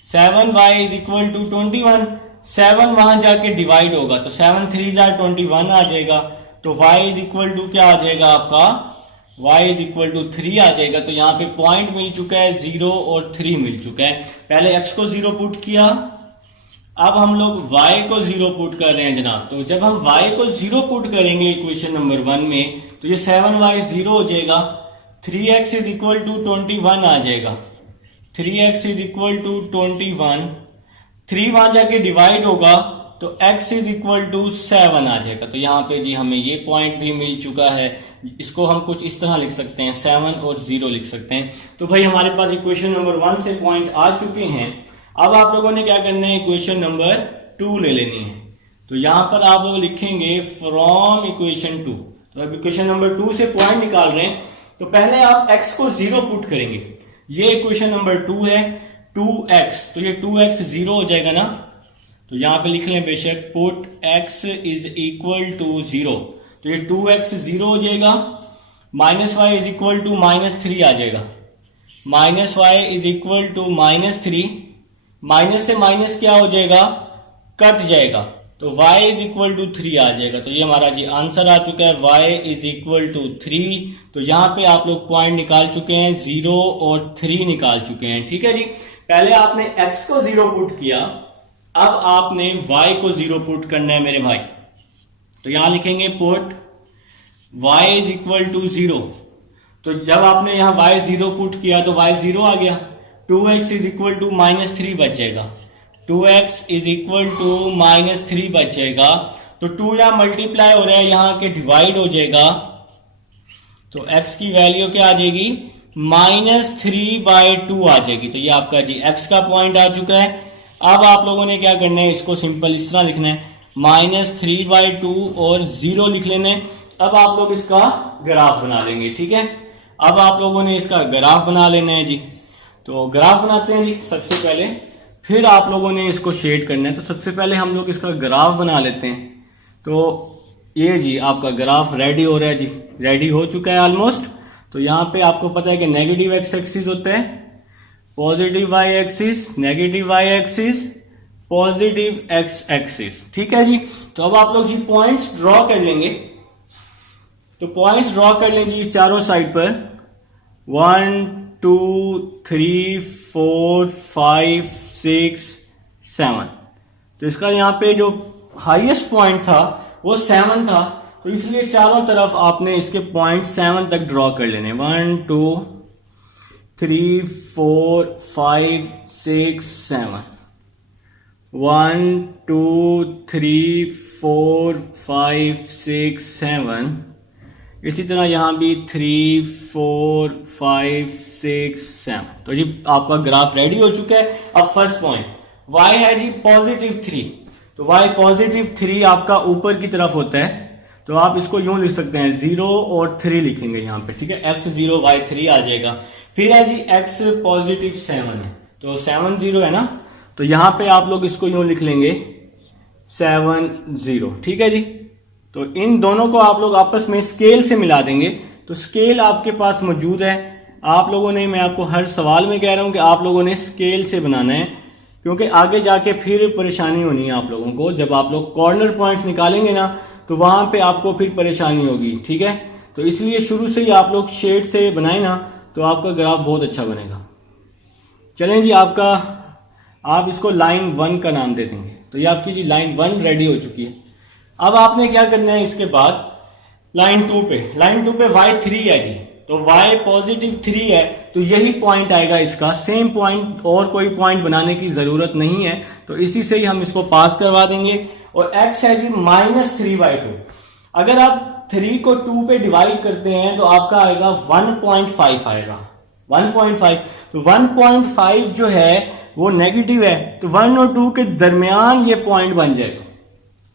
7y = 21, 7 वहां जाके डिवाइड होगा, तो 7 3 = 21 आ जाएगा। तो y = क्या आ जाएगा आपका, y = 3 आ जाएगा। तो यहाँ पे पॉइंट मिल चुका है 0 और 3 मिल चुका है। पहले x को 0 पुट किया, अब हम लोग y को 0 पुट कर रहे हैं जनाब। तो जब हम y को 0 पुट करेंगे इक्वेशन नंबर 1 में, तो ये 7y 0 हो जाएगा, 3x = 21 आ जाएगा। 3x = 21, 3 वहां जाके डिवाइड होगा, तो x = 7 आ जाएगा। तो यहाँ पे जी हमें ये पॉइंट भी मिल चुका है। इसको हम कुछ इस तरह लिख सकते हैं, 7 और 0 लिख सकते हैं। तो भाई हमारे पास इक्वेशन नंबर 1 से पॉइंट आ चुके हैं। अब आप लोगों ने क्या करना है, इक्वेशन नंबर 2 ले लेनी है। तो यहां पर आप लोग लिखेंगे फ्रॉम इक्वेशन 2। तो अब इक्वेशन नंबर 2 से पॉइंट निकाल रहे हैं, तो पहले आप x को 0 पुट करेंगे। ये इक्वेशन नंबर 2 है, 2x, तो ये 2x 0 हो जाएगा ना। तो यहां पे लिख लें बेशक, पुट x = 0। तो ये 2x 0 हो जाएगा, -y = -3 आ जाएगा। -y = -3, माइनस से माइनस क्या हो जाएगा, कट जाएगा, तो y = 3 आ जाएगा। तो ये हमारा जी आंसर आ चुका है, y = 3। तो यहां पे आप लोग पॉइंट निकाल चुके हैं, 0 और 3 निकाल चुके हैं, ठीक है जी। पहले आपने x को 0 पुट किया, अब आपने y को 0 पुट करना है मेरे भाई। तो यहां लिखेंगे पुट y = 0। तो जब आपने यहां y 0 पुट किया तो y 0 आ गया, 2x = -3 बच जाएगा। 2x = -3 बच जाएगा। तो 2 यहां मल्टीप्लाई हो रहा है, यहां के डिवाइड हो जाएगा। तो x की वैल्यू क्या आ जाएगी, -3/2 आ जाएगी। तो ये आपका जी x का पॉइंट आ चुका है। अब आप लोगों ने क्या करना है, इसको सिंपल इस तरह लिखना है, -3/2 और 0 लिख लेना है। अब आप लोग इसका ग्राफ बना लेंगे, ठीक है। अब आप लोगों ने इसका ग्राफ बना लेना है जी। तो ग्राफ बनाते हैं जी सबसे पहले, फिर आप लोगों ने इसको शेड करना है। तो सबसे पहले हम लोग इसका ग्राफ बना लेते हैं। तो ये जी आपका ग्राफ रेडी हो रहा है जी, रेडी हो चुका है ऑलमोस्ट। तो यहाँ पे आपको पता है कि नेगेटिव एक्स एक्सिस होते हैं, positive Y axis, negative Y axis, positive X axis. ठीक है जी। तो अब आप लोग जी पॉइंट्स ड्रॉ कर लेंगे। तो पॉइंट्स ड्रॉ कर लें जी चारों साइड पर, 1 2 3 4 5 6 7। तो इसका यहाँ पे जो हाईएस्ट पॉइंट था वो 7 था, तो इसलिए चारों तरफ आपने इसके पॉइंट 7 तक ड्रॉ कर लेने। 1 2 3 4 5 6 7, 1 2 3 4 5 6 7। इसी तरह यहां भी 3 4 5 6 7। तो जी आपका ग्राफ रेडी हो चुका है। अब फर्स्ट पॉइंट y है जी +3, तो y +3 आपका ऊपर की तरफ होता है, तो आप इसको यूं लिख सकते हैं, 0 और 3 लिखेंगे यहाँ पे। ठीक है, x0 y3 आ जाएगा। फिर है जी x +7 है, तो 7 0 है ना, तो यहां पे आप लोग इसको यूं लिख लेंगे 7 0। ठीक है जी। तो इन दोनों को आप लोग आपस में स्केल से मिला देंगे। तो स्केल आपके पास मौजूद है आप लोगों ने, मैं आपको हर सवाल में कह रहा हूं कि आप लोगों ने स्केल से बनाना है, क्योंकि आगे जाके फिर परेशानी होनी है आप लोगों को। जब आप लोग कॉर्नर पॉइंट्स निकालेंगे ना, तो वहां पे आपको फिर परेशानी होगी। ठीक है, तो इसलिए शुरू से ही आप लोग शेड से बनाए ना, तो आपका ग्राफ बहुत अच्छा बनेगा। चलें जी, आप इसको लाइन 1 का नाम दे देंगे। तो ये आपकी जी लाइन 1 रेडी हो चुकी है। अब आपने क्या करना है, इसके बाद लाइन 2 पे y3 है जी, तो y +3 है, तो यही पॉइंट आएगा इसका, सेम पॉइंट, और कोई पॉइंट बनाने की जरूरत नहीं है, तो इसी से ही हम इसको पास करवा देंगे। और x है जी -3/2। अगर आप 3 को 2 पे डिवाइड करते हैं तो आपका आएगा 1.5 आएगा, 1.5। तो 1.5 जो है वो नेगेटिव है, तो 1 और 2 के दरमियान ये पॉइंट बन जाएगा,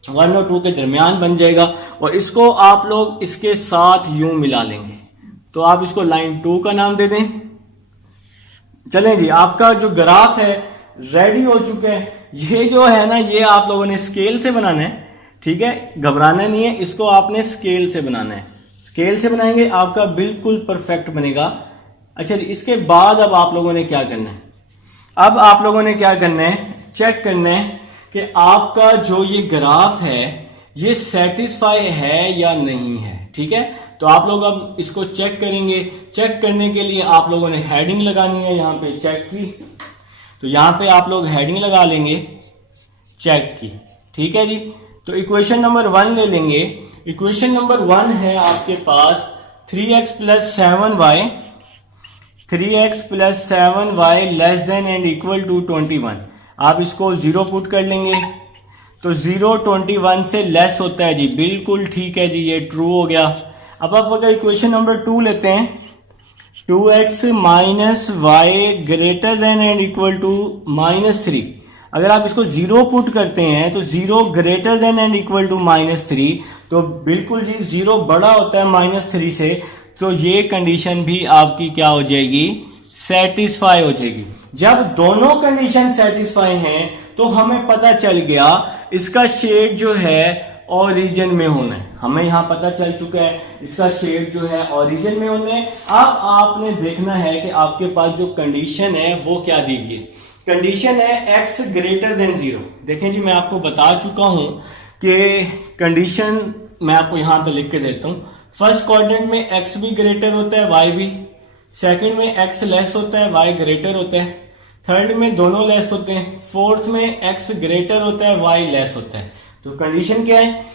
1 और 2 के दरमियान बन जाएगा। और इसको आप लोग इसके साथ यूं मिला लेंगे, तो आप इसको लाइन 2 का नाम दे दें। चलें जी, आपका जो ग्राफ है रेडी हो चुका है। ये जो है ना, ये आप लोगों ने स्केल से बनाना है। ठीक है, घबराना नहीं है, इसको आपने स्केल से बनाना है। स्केल से बनाएंगे आपका बिल्कुल परफेक्ट बनेगा। अच्छा जी, इसके बाद अब आप लोगों ने क्या करना है, अब आप लोगों ने क्या करना है, चेक करना है कि आपका जो ये ग्राफ है ये सेटिस्फाई है या नहीं है। ठीक है, तो आप लोग अब इसको चेक करेंगे। चेक करने के लिए आप लोगों ने हेडिंग लगानी है यहाँ पे चेक की, तो यहाँ पे आप लोग हेडिंग लगा लेंगे चेक की। ठीक है जी, तो इक्वेशन नंबर 1 ले लेंगे। इक्वेशन नंबर 1 है आपके पास 3x + 7y, 3x + 7y less than and equal to 21। आप इसको 0 पुट कर लेंगे, तो 0 21 से लेस होता है जी, बिल्कुल ठीक है जी, ये ट्रू हो गया। अब आप अगर इक्वेशन नंबर 2 लेते हैं, 2x - y greater than and equal to -3। अगर आप इसको 0 पुट करते हैं तो 0 greater than and equal to -3, तो बिल्कुल जी 0 बड़ा होता है -3 से, तो ये कंडीशन भी आपकी क्या हो जाएगी, सेटिस्फाई हो जाएगी। जब दोनों कंडीशन सेटिस्फाई हैं तो हमें पता चल गया इसका शेड जो है ओरिजिन में होना है। हमें यहां पता चल चुका है इसका शेड जो है ओरिजिन में होना है। अब आपने देखना है कि आपके पास जो कंडीशन है वो क्या दी गई है। कंडीशन है x ग्रेटर देन 0। देखें जी, मैं आपको बता चुका हूं कि कंडीशन मैं आपको यहां पे लिख के देता हूं। फर्स्ट क्वाड्रेंट में x भी ग्रेटर होता है y भी, सेकंड में x लेस होता है y ग्रेटर होता है, थर्ड में दोनों लेस होते हैं, फोर्थ में x ग्रेटर होता है y लेस होता है। तो कंडीशन क्या है,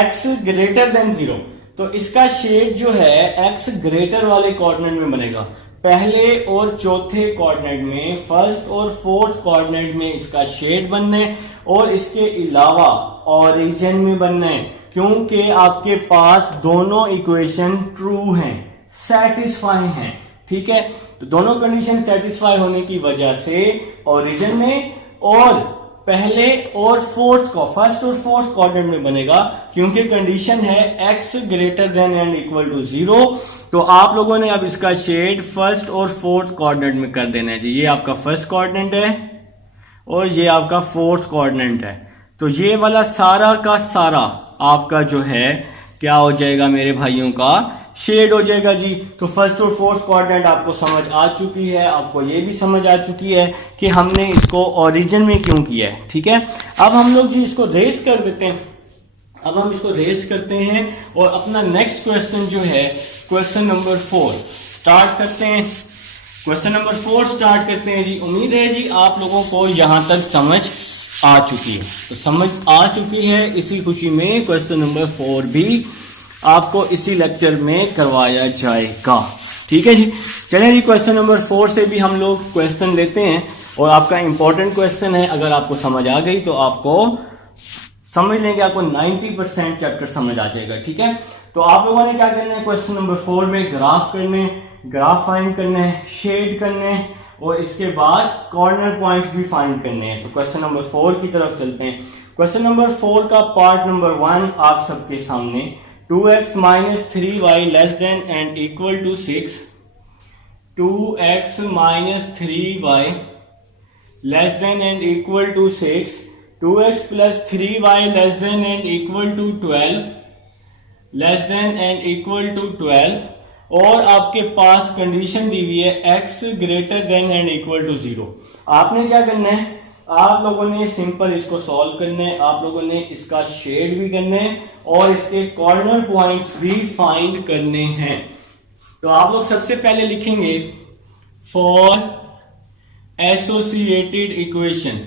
x ग्रेटर देन 0। तो इसका शेड जो है x ग्रेटर वाले कोऑर्डिनेट में बनेगा, पहले और चौथे कोऑर्डिनेट में, फर्स्ट और फोर्थ कोऑर्डिनेट में इसका शेड बनना है, और इसके अलावा ओरिजिन में बनना है, क्योंकि आपके पास दोनों इक्वेशन ट्रू हैं, सेटिस्फाई हैं। ठीक है, तो दोनों कंडीशन सेटिस्फाई होने की वजह से ओरिजिन में और पहले और फोर्थ को, फर्स्ट और फोर्थ कोऑर्डिनेट में बनेगा, क्योंकि कंडीशन है x greater than and equal to 0। तो आप लोगों ने अब इसका शेड फर्स्ट और फोर्थ कोऑर्डिनेट में कर देना है जी। ये आपका फर्स्ट कोऑर्डिनेट है और ये आपका फोर्थ कोऑर्डिनेट है। तो ये वाला सारा का सारा आपका जो है क्या हो जाएगा मेरे भाइयों का, शेड हो जाएगा जी। तो फर्स्ट और फोर्थ क्वाड्रेंट आपको समझ आ चुकी है, आपको ये भी समझ आ चुकी है कि हमने इसको ओरिजिन में क्यों किया है। ठीक है, अब हम लोग जी इसको रेस कर देते हैं। अब हम इसको रेस करते हैं और अपना नेक्स्ट क्वेश्चन जो है क्वेश्चन नंबर 4 स्टार्ट करते हैं। क्वेश्चन नंबर 4 स्टार्ट करते हैं जी। उम्मीद है जी आप लोगों को यहां तक समझ आ चुकी है। तो समझ आ चुकी है, इसी खुशी में क्वेश्चन नंबर 4 भी आपको इसी लेक्चर में करवाया जाएगा। ठीक है जी, चलिए जी क्वेश्चन नंबर 4 से भी हम लोग क्वेश्चन लेते हैं और आपका इंपॉर्टेंट क्वेश्चन है। अगर आपको समझ आ गई तो आपको समझ लेंगे, आपको 90% चैप्टर समझ आ जाएगा। ठीक है, तो आप लोगों ने क्या करना है, क्वेश्चन नंबर 4 में ग्राफ करने, ग्राफ फाइंड करने हैं, शेड करने हैं और इसके बाद कॉर्नर पॉइंट्स भी फाइंड करने हैं। तो क्वेश्चन नंबर 4 की तरफ चलते हैं। क्वेश्चन नंबर 4 का पार्ट नंबर 1 आप सबके सामने 2x minus 3y less than and equal to 6, 2x minus 3y less than and equal to 6, 2x plus 3y less than and equal to 12, less than and equal to 12 और आपके पास condition दी हुई है x greater than and equal to 0। आपने क्या करना है, आप लोगों ने सिंपल इसको सॉल्व करना है, आप लोगों ने इसका शेड भी करना है और इसके कॉर्नर पॉइंट्स भी फाइंड करने हैं। तो आप लोग सबसे पहले लिखेंगे for associated equation,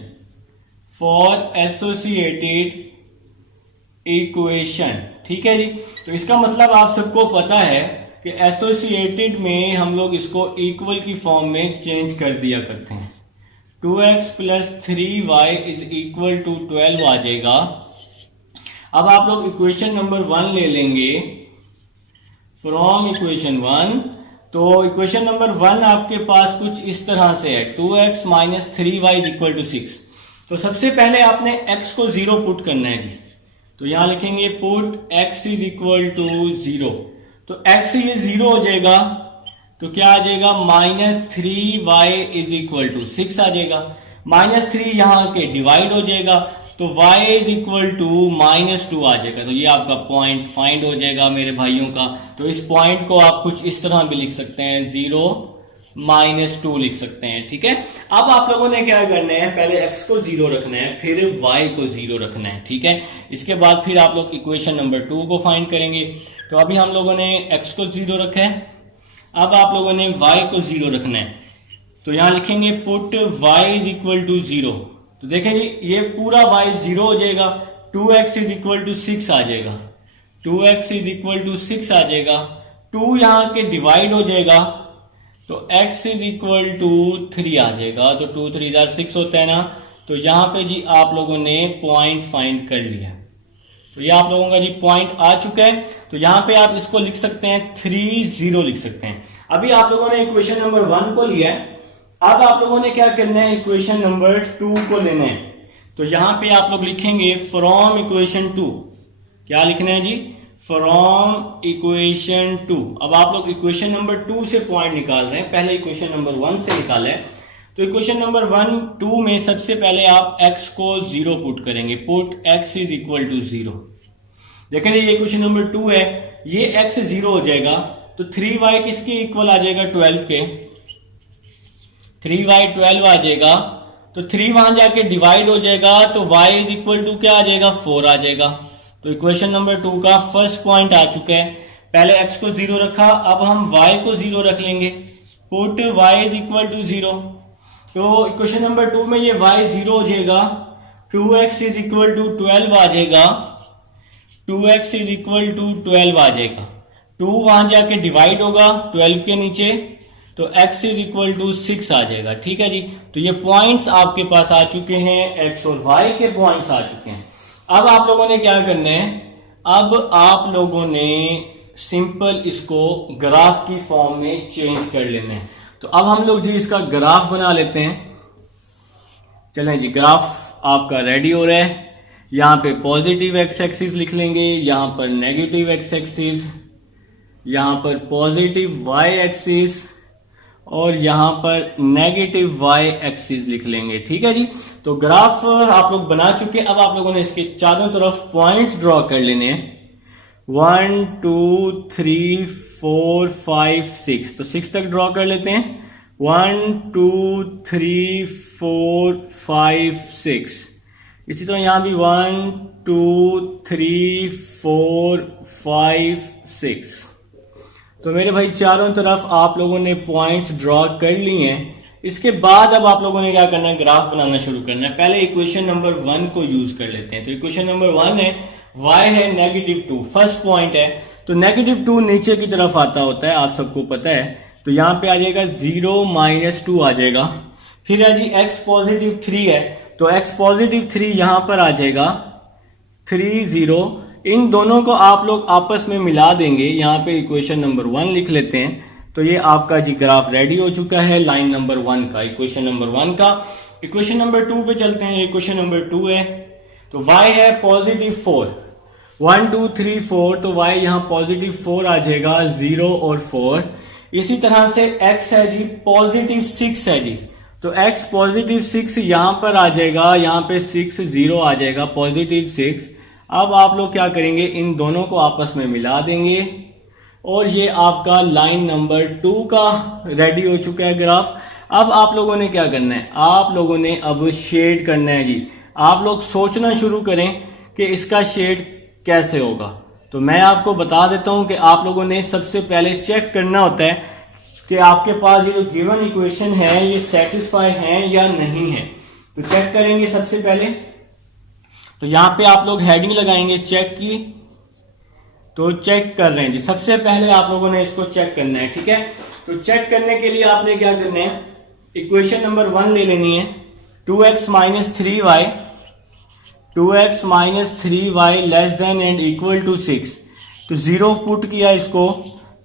for associated equation. ठीक है जी, तो इसका मतलब आप सबको पता है कि एसोसिएटेड में हम लोग इसको इक्वल की फॉर्म में चेंज कर दिया करते हैं। 2x plus 3y is equal to 12 आ जाएगा। अब आप लोग इक्वेशन नंबर 1 ले लेंगे फ्रॉम इक्वेशन 1। तो इक्वेशन नंबर 1 आपके पास कुछ इस तरह से है, 2x minus 3y is equal to 6। तो सबसे पहले आपने x को 0 पुट करना है जी। तो यहां लिखेंगे put x is equal to 0। तो x ये 0 हो जाएगा तो क्या आ जाएगा, -3y इज इक्वल टू 6 आ जाएगा। -3 यहाँ के डिवाइड हो जाएगा तो y इज इक्वल टू -2 आ जाएगा। तो ये आपका पॉइंट फाइंड हो जाएगा मेरे भाइयों का। तो इस पॉइंट को आप कुछ इस तरह भी लिख सकते हैं, 0 -2 लिख सकते हैं। ठीक है, अब आप लोगों ने क्या करना है, पहले x को 0 रखना है, फिर y को 0 रखना है। ठीक है, इसके बाद फिर आप लोग इक्वेशन नंबर 2 को फाइंड करेंगे। तो अभी हम लोगों ने x को 0 रखा है, अब आप लोगों ने y को 0 रखना है। तो यहां लिखेंगे put y is equal to 0। तो देखें जी ये पूरा y 0 हो जाएगा, 2x इज इक्वल टू 6 आ जाएगा, 2x इज इक्वल टू 6 आ जाएगा। 2 यहां के डिवाइड हो जाएगा तो x इज इक्वल टू 3 आ जाएगा। तो 2 3 6 होता है ना। तो यहां पे जी आप लोगों ने पॉइंट फाइंड कर लिया। तो ये आप लोगों का जी पॉइंट आ चुका है। तो यहां पे आप इसको लिख सकते हैं 3 0 लिख सकते हैं। अभी आप लोगों ने इक्वेशन नंबर 1 को लिया है, अब आप लोगों ने क्या करना है, इक्वेशन नंबर 2 को लेना है। तो यहां पे आप लोग लिखेंगे फ्रॉम इक्वेशन 2। क्या लिखना है जी, फ्रॉम इक्वेशन 2। अब आप लोग इक्वेशन नंबर 2 से पॉइंट निकाल रहे हैं, पहले इक्वेशन नंबर 1 से निकाला है। तो इक्वेशन नंबर 2 में सबसे पहले आप x को 0 पुट करेंगे, put x is equal to 0। देखें ये इक्वेशन नंबर 2 है, ये x 0 हो जाएगा तो 3y किसके इक्वल आ जाएगा, 12 के। 3y 12 आ जाएगा तो 3 वहां जाके डिवाइड हो जाएगा तो y इज इक्वल टू क्या आ जाएगा, 4 आ जाएगा। तो इक्वेशन नंबर 2 का फर्स्ट पॉइंट आ चुका है। पहले x को 0 रखा, अब हम y को 0 रख लेंगे, put y is equal to 0। तो इक्वेशन नंबर 2 में ये y 0 हो जाएगा, 2x इज इक्वल टू 12 आ जाएगा, 2x इज इक्वल टू 12 आ जाएगा। 2 वहां जाके डिवाइड होगा 12 के नीचे तो x इज इक्वल टू 6 आ जाएगा। ठीक है जी, तो ये पॉइंट्स आपके पास आ चुके हैं, x और y के पॉइंट्स आ चुके हैं। अब आप लोगों ने क्या करना है, अब आप लोगों ने सिंपल इसको ग्राफ की फॉर्म में चेंज कर लेना है। तो अब हम लोग जी इसका ग्राफ बना लेते हैं। चलें जी, ग्राफ आपका रेडी हो रहा है। यहां पे पॉजिटिव एक्स एक्सिस लिख लेंगे, यहां पर नेगेटिव एक्स एक्सिस, यहां पर पॉजिटिव वाई एक्सिस और यहां पर नेगेटिव वाई एक्सिस लिख लेंगे। ठीक है जी, तो ग्राफ आप लोग बना चुके हैं। अब आप लोगों ने इसके चारों तरफ पॉइंट्स ड्रॉ कर लेने हैं, 1 2 3 4 5 6, तो 6 तक ड्रॉ कर लेते हैं। 1 2 3 4 5 6। इसी तरह यहां भी 1 2 3 4 5 6। तो मेरे भाई चारों तरफ आप लोगों ने पॉइंट्स ड्रॉ कर लिए हैं। इसके बाद अब आप लोगों ने क्या करना है, ग्राफ बनाना शुरू करना है। पहले इक्वेशन नंबर 1 को यूज कर लेते हैं। तो इक्वेशन नंबर 1 है y है -2, फर्स्ट पॉइंट है। तो -2 नीचे की तरफ आता होता है, आप सबको पता है। तो यहां पे आ जाएगा 0 -2 आ जाएगा। फिर है जी x +3 है, तो x +3 यहां पर आ जाएगा 3 0। इन दोनों को आप लोग आपस में मिला देंगे। यहां पे इक्वेशन नंबर 1 लिख लेते हैं। तो ये आपका जी ग्राफ रेडी हो चुका है लाइन नंबर 1 का, इक्वेशन नंबर 1 का। इक्वेशन नंबर 2 पे चलते हैं। इक्वेशन नंबर 2 है, तो y है +4, 1 2 3 4, तो y यहां +4 आ जाएगा, 0 और 4। इसी तरह से x है जी +6 है जी, तो x +6 यहां पर आ जाएगा, यहां पे 6 0 आ जाएगा, +6। अब आप लोग क्या करेंगे, इन दोनों को आपस में मिला देंगे और ये आपका लाइन नंबर 2 का रेडी हो चुका है ग्राफ। अब आप लोगों ने क्या करना है, आप लोगों ने अब शेड करना है जी। आप लोग सोचना शुरू करें कि इसका शेड कैसे होगा। तो मैं आपको बता देता हूं कि आप लोगों ने सबसे पहले चेक करना होता है कि आपके पास ये जो गिवन इक्वेशन है ये सेटिस्फाई है या नहीं है। तो चेक करेंगे सबसे पहले। तो यहां पे आप लोग हेडिंग लगाएंगे चेक की। तो चेक कर रहे हैं जी, सबसे पहले आप लोगों ने इसको चेक करना है, ठीक है। तो चेक करने के लिए आपने क्या करना है, इक्वेशन नंबर 1 ले लेनी है। 2x - 3y, 2x - 3y less than and equal to 6। तो 0 पुट किया इसको,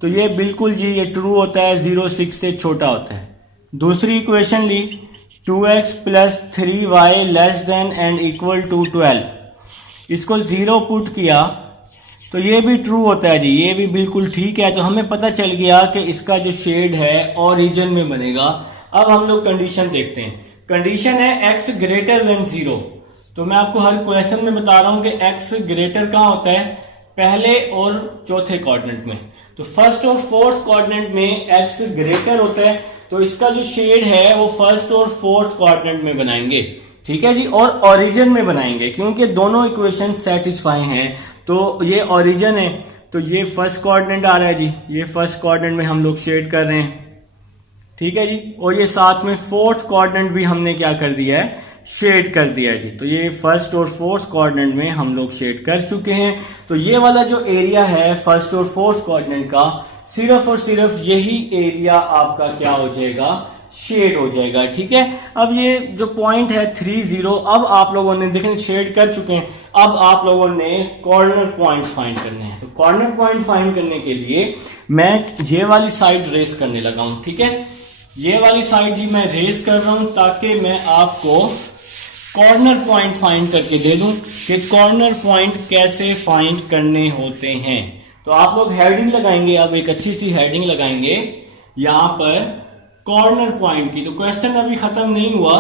तो ये बिल्कुल जी ये ट्रू होता है, 0 6 से छोटा होता है। दूसरी इक्वेशन ली, 2x + 3y less than and equal to 12। इसको 0 पुट किया तो ये भी ट्रू होता है जी, ये भी बिल्कुल ठीक है। तो हमें पता चल गया कि इसका जो शेड है ओरिजिन में बनेगा। अब हम लोग कंडीशन देखते हैं। कंडीशन है x > 0। तो मैं आपको हर क्वेश्चन में बता रहा हूं कि x ग्रेटर कहां होता है, पहले और चौथे कोऑर्डिनेट में। तो फर्स्ट और फोर्थ कोऑर्डिनेट में x ग्रेटर होता है, तो इसका जो शेड है वो फर्स्ट और फोर्थ कोऑर्डिनेट में बनाएंगे, ठीक है जी। और ओरिजिन में बनाएंगे क्योंकि दोनों इक्वेशन सेटिस्फाई हैं। तो ये ओरिजिन है, तो ये फर्स्ट कोऑर्डिनेट आ रहा है जी, ये फर्स्ट कोऑर्डिनेट में हम लोग शेड कर रहे हैं, ठीक है जी। और ये साथ में फोर्थ कोऑर्डिनेट भी हमने क्या कर दिया है, शेड कर दिया है जी। तो ये फर्स्ट और फोर्थ कोऑर्डिनेट में हम लोग शेड कर चुके हैं। तो ये वाला जो एरिया है फर्स्ट और फोर्थ कोऑर्डिनेट का, सिर्फ और सिर्फ यही एरिया आपका क्या हो जाएगा, शेड हो जाएगा, ठीक है। अब ये जो पॉइंट है 3 0, अब आप लोगों ने देखें शेड कर चुके हैं। अब आप लोगों ने कॉर्नर पॉइंट फाइंड करने हैं। तो कॉर्नर पॉइंट फाइंड करने के लिए मैं ये वाली साइड रेस करने लगा हूं, ठीक है। ये वाली साइड जी मैं रेस कर रहा हूं ताकि मैं आपको कॉर्नर पॉइंट फाइंड करके दे दूं कि कॉर्नर पॉइंट कैसे फाइंड करने होते हैं। तो आप लोग हेडिंग लगाएंगे, अब एक अच्छी सी हेडिंग लगाएंगे यहां पर कॉर्नर पॉइंट की। तो क्वेश्चन अभी खत्म नहीं हुआ,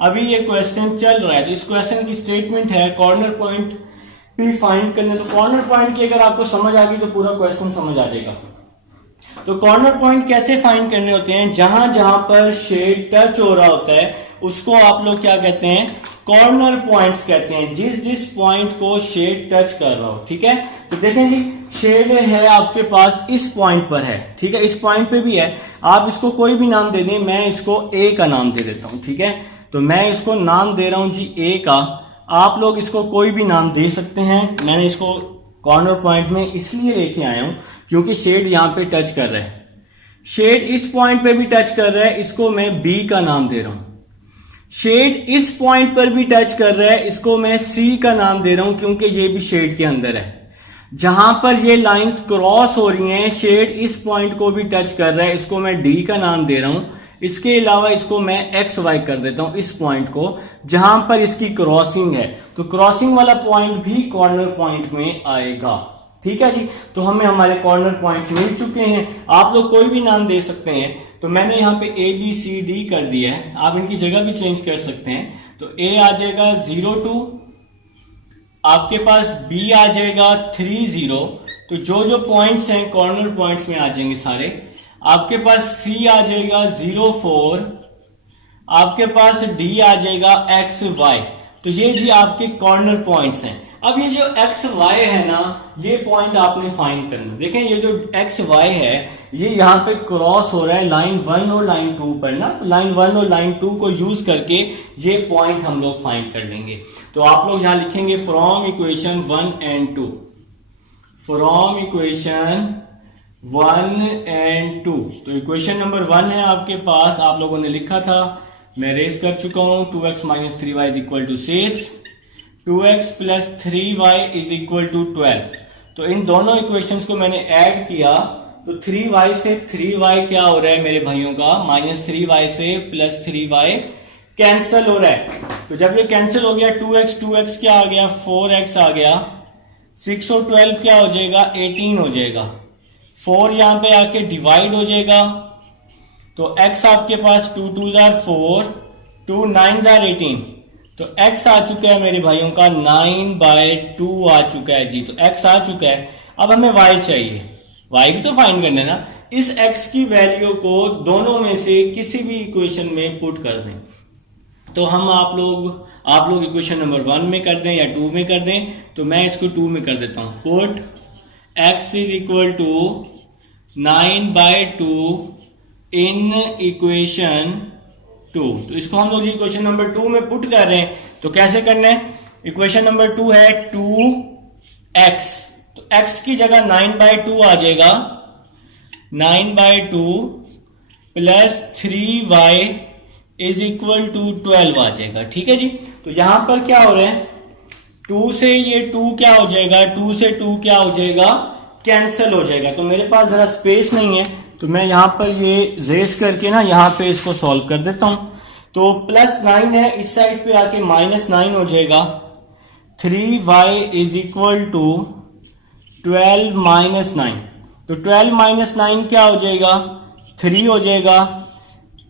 अभी ये क्वेश्चन चल रहा है। तो इस क्वेश्चन की स्टेटमेंट है कॉर्नर पॉइंट भी फाइंड करने। तो कॉर्नर पॉइंट की अगर आपको समझ आ गई तो पूरा क्वेश्चन समझ आ जाएगा। तो कॉर्नर पॉइंट कैसे फाइंड करने होते हैं, जहां जहां पर शेड टच हो रहा होता है उसको आप लोग क्या कहते हैं, कॉर्नर पॉइंट्स कहते हैं। जिस जिस पॉइंट को शेड टच कर रहा हो, ठीक है। तो देखें जी, शेड है आपके पास इस पॉइंट पर है, ठीक है, इस पॉइंट पे भी है। आप इसको कोई भी नाम दे दें, मैं इसको ए का नाम दे देता हूं, ठीक है। तो मैं इसको नाम दे रहा हूं जी ए का, आप लोग इसको कोई भी नाम दे सकते हैं। मैंने इसको कॉर्नर पॉइंट में इसलिए लेके आया हूं क्योंकि शेड यहां पे टच कर रहा है, शेड इस पॉइंट पे भी टच कर रहा है, इसको मैं बी का नाम दे रहा हूं। शेड इस पॉइंट पर भी टच कर रहा है, इसको मैं सी का नाम दे रहा हूं क्योंकि ये भी शेड के अंदर है। जहां पर ये लाइंस क्रॉस हो रही हैं, शेड इस पॉइंट को भी टच कर रहा है, इसको मैं डी का नाम दे रहा हूं। इसके अलावा इसको मैं एक्स वाई कर देता हूं, इस पॉइंट को जहां पर इसकी क्रॉसिंग है। तो क्रॉसिंग वाला पॉइंट भी कॉर्नर पॉइंट में आएगा, ठीक है जी। तो हमें हमारे कॉर्नर पॉइंट्स मिल चुके हैं। आप लोग कोई भी नाम दे सकते हैं। तो मैंने यहाँ पे ए बी सी डी कर दिया है, आप इनकी जगह भी चेंज कर सकते हैं। तो ए आ जाएगा 0 2, आपके पास बी आ जाएगा 3 0, तो जो जो पॉइंट्स हैं कॉर्नर पॉइंट्स में आ जाएंगे सारे। आपके पास C आ जाएगा 0 4, आपके पास D आ जाएगा X Y। तो ये जी आपके कॉर्नर पॉइंट्स हैं। अब ये जो X Y है ना, ये पॉइंट आपने फाइंड करना। देखें ये जो X Y है ये यहाँ पे क्रॉस हो रहा है लाइन 1 और लाइन 2 पर ना, तो लाइन 1 और लाइन 2 को यूज करके ये पॉइंट हम लोग फाइंड कर लेंगे। तो आप लोग यहां लिखेंगे from equation 1 and 2, from equation 1 and 2। तो इक्वेशन नंबर 1 है आपके पास, आप लोगों ने लिखा था, मैं रेस कर चुका हूं। 2x minus 3y is equal to 6, 2x plus 3y is equal to 12। तो इन दोनों इक्वेशंस को मैंने ऐड किया तो 3y से 3y क्या हो रहा है मेरे भाइयों का, माइनस 3y से प्लस 3y कैंसिल हो रहा है। तो जब ये कैंसिल हो गया 2x क्या आ गया, 4x आ गया, 6 और 12 क्या हो जाएगा, 18 हो जाएगा। 4 यहां पे आके डिवाइड हो जाएगा, तो x आपके पास 2 2 जार 4, 2 9 जार 18। तो x आ चुका है मेरे भाइयों का 9/2 आ चुका है जी। तो x आ चुका है। अब हमें y चाहिए, y भी तो फाइंड करना है ना। इस x की वैल्यू को दोनों में से किसी भी इक्वेशन में पुट कर दें। तो हम आप लोग इक्वेशन नंबर 1 में कर दें या 2 में कर दें। तो मैं इसको 2 में कर देता हूं। Put x is equal to 9/2 in equation 2। तो इसको हम लोग इक्वेशन नंबर 2 में पुट कर रहे हैं। तो कैसे करना है, इक्वेशन नंबर 2 है 2x, तो x की जगह 9/2 आ जाएगा, 9/2 plus 3y is equal to 12 आ जाएगा। ठीक है जी। तो यहां पर क्या हो रहा है, 2 से ये 2 क्या हो जाएगा, 2 से 2 क्या हो जाएगा, कैंसिल हो जाएगा। तो मेरे पास जरा स्पेस नहीं है, तो मैं यहां पर ये रेस करके ना यहां पे इसको सॉल्व कर देता हूं। तो प्लस 9 है, इस साइड पे आके माइनस 9 हो जाएगा। 3y is equal to 12 minus 9। तो 12 माइनस 9 क्या हो जाएगा, 3 हो जाएगा।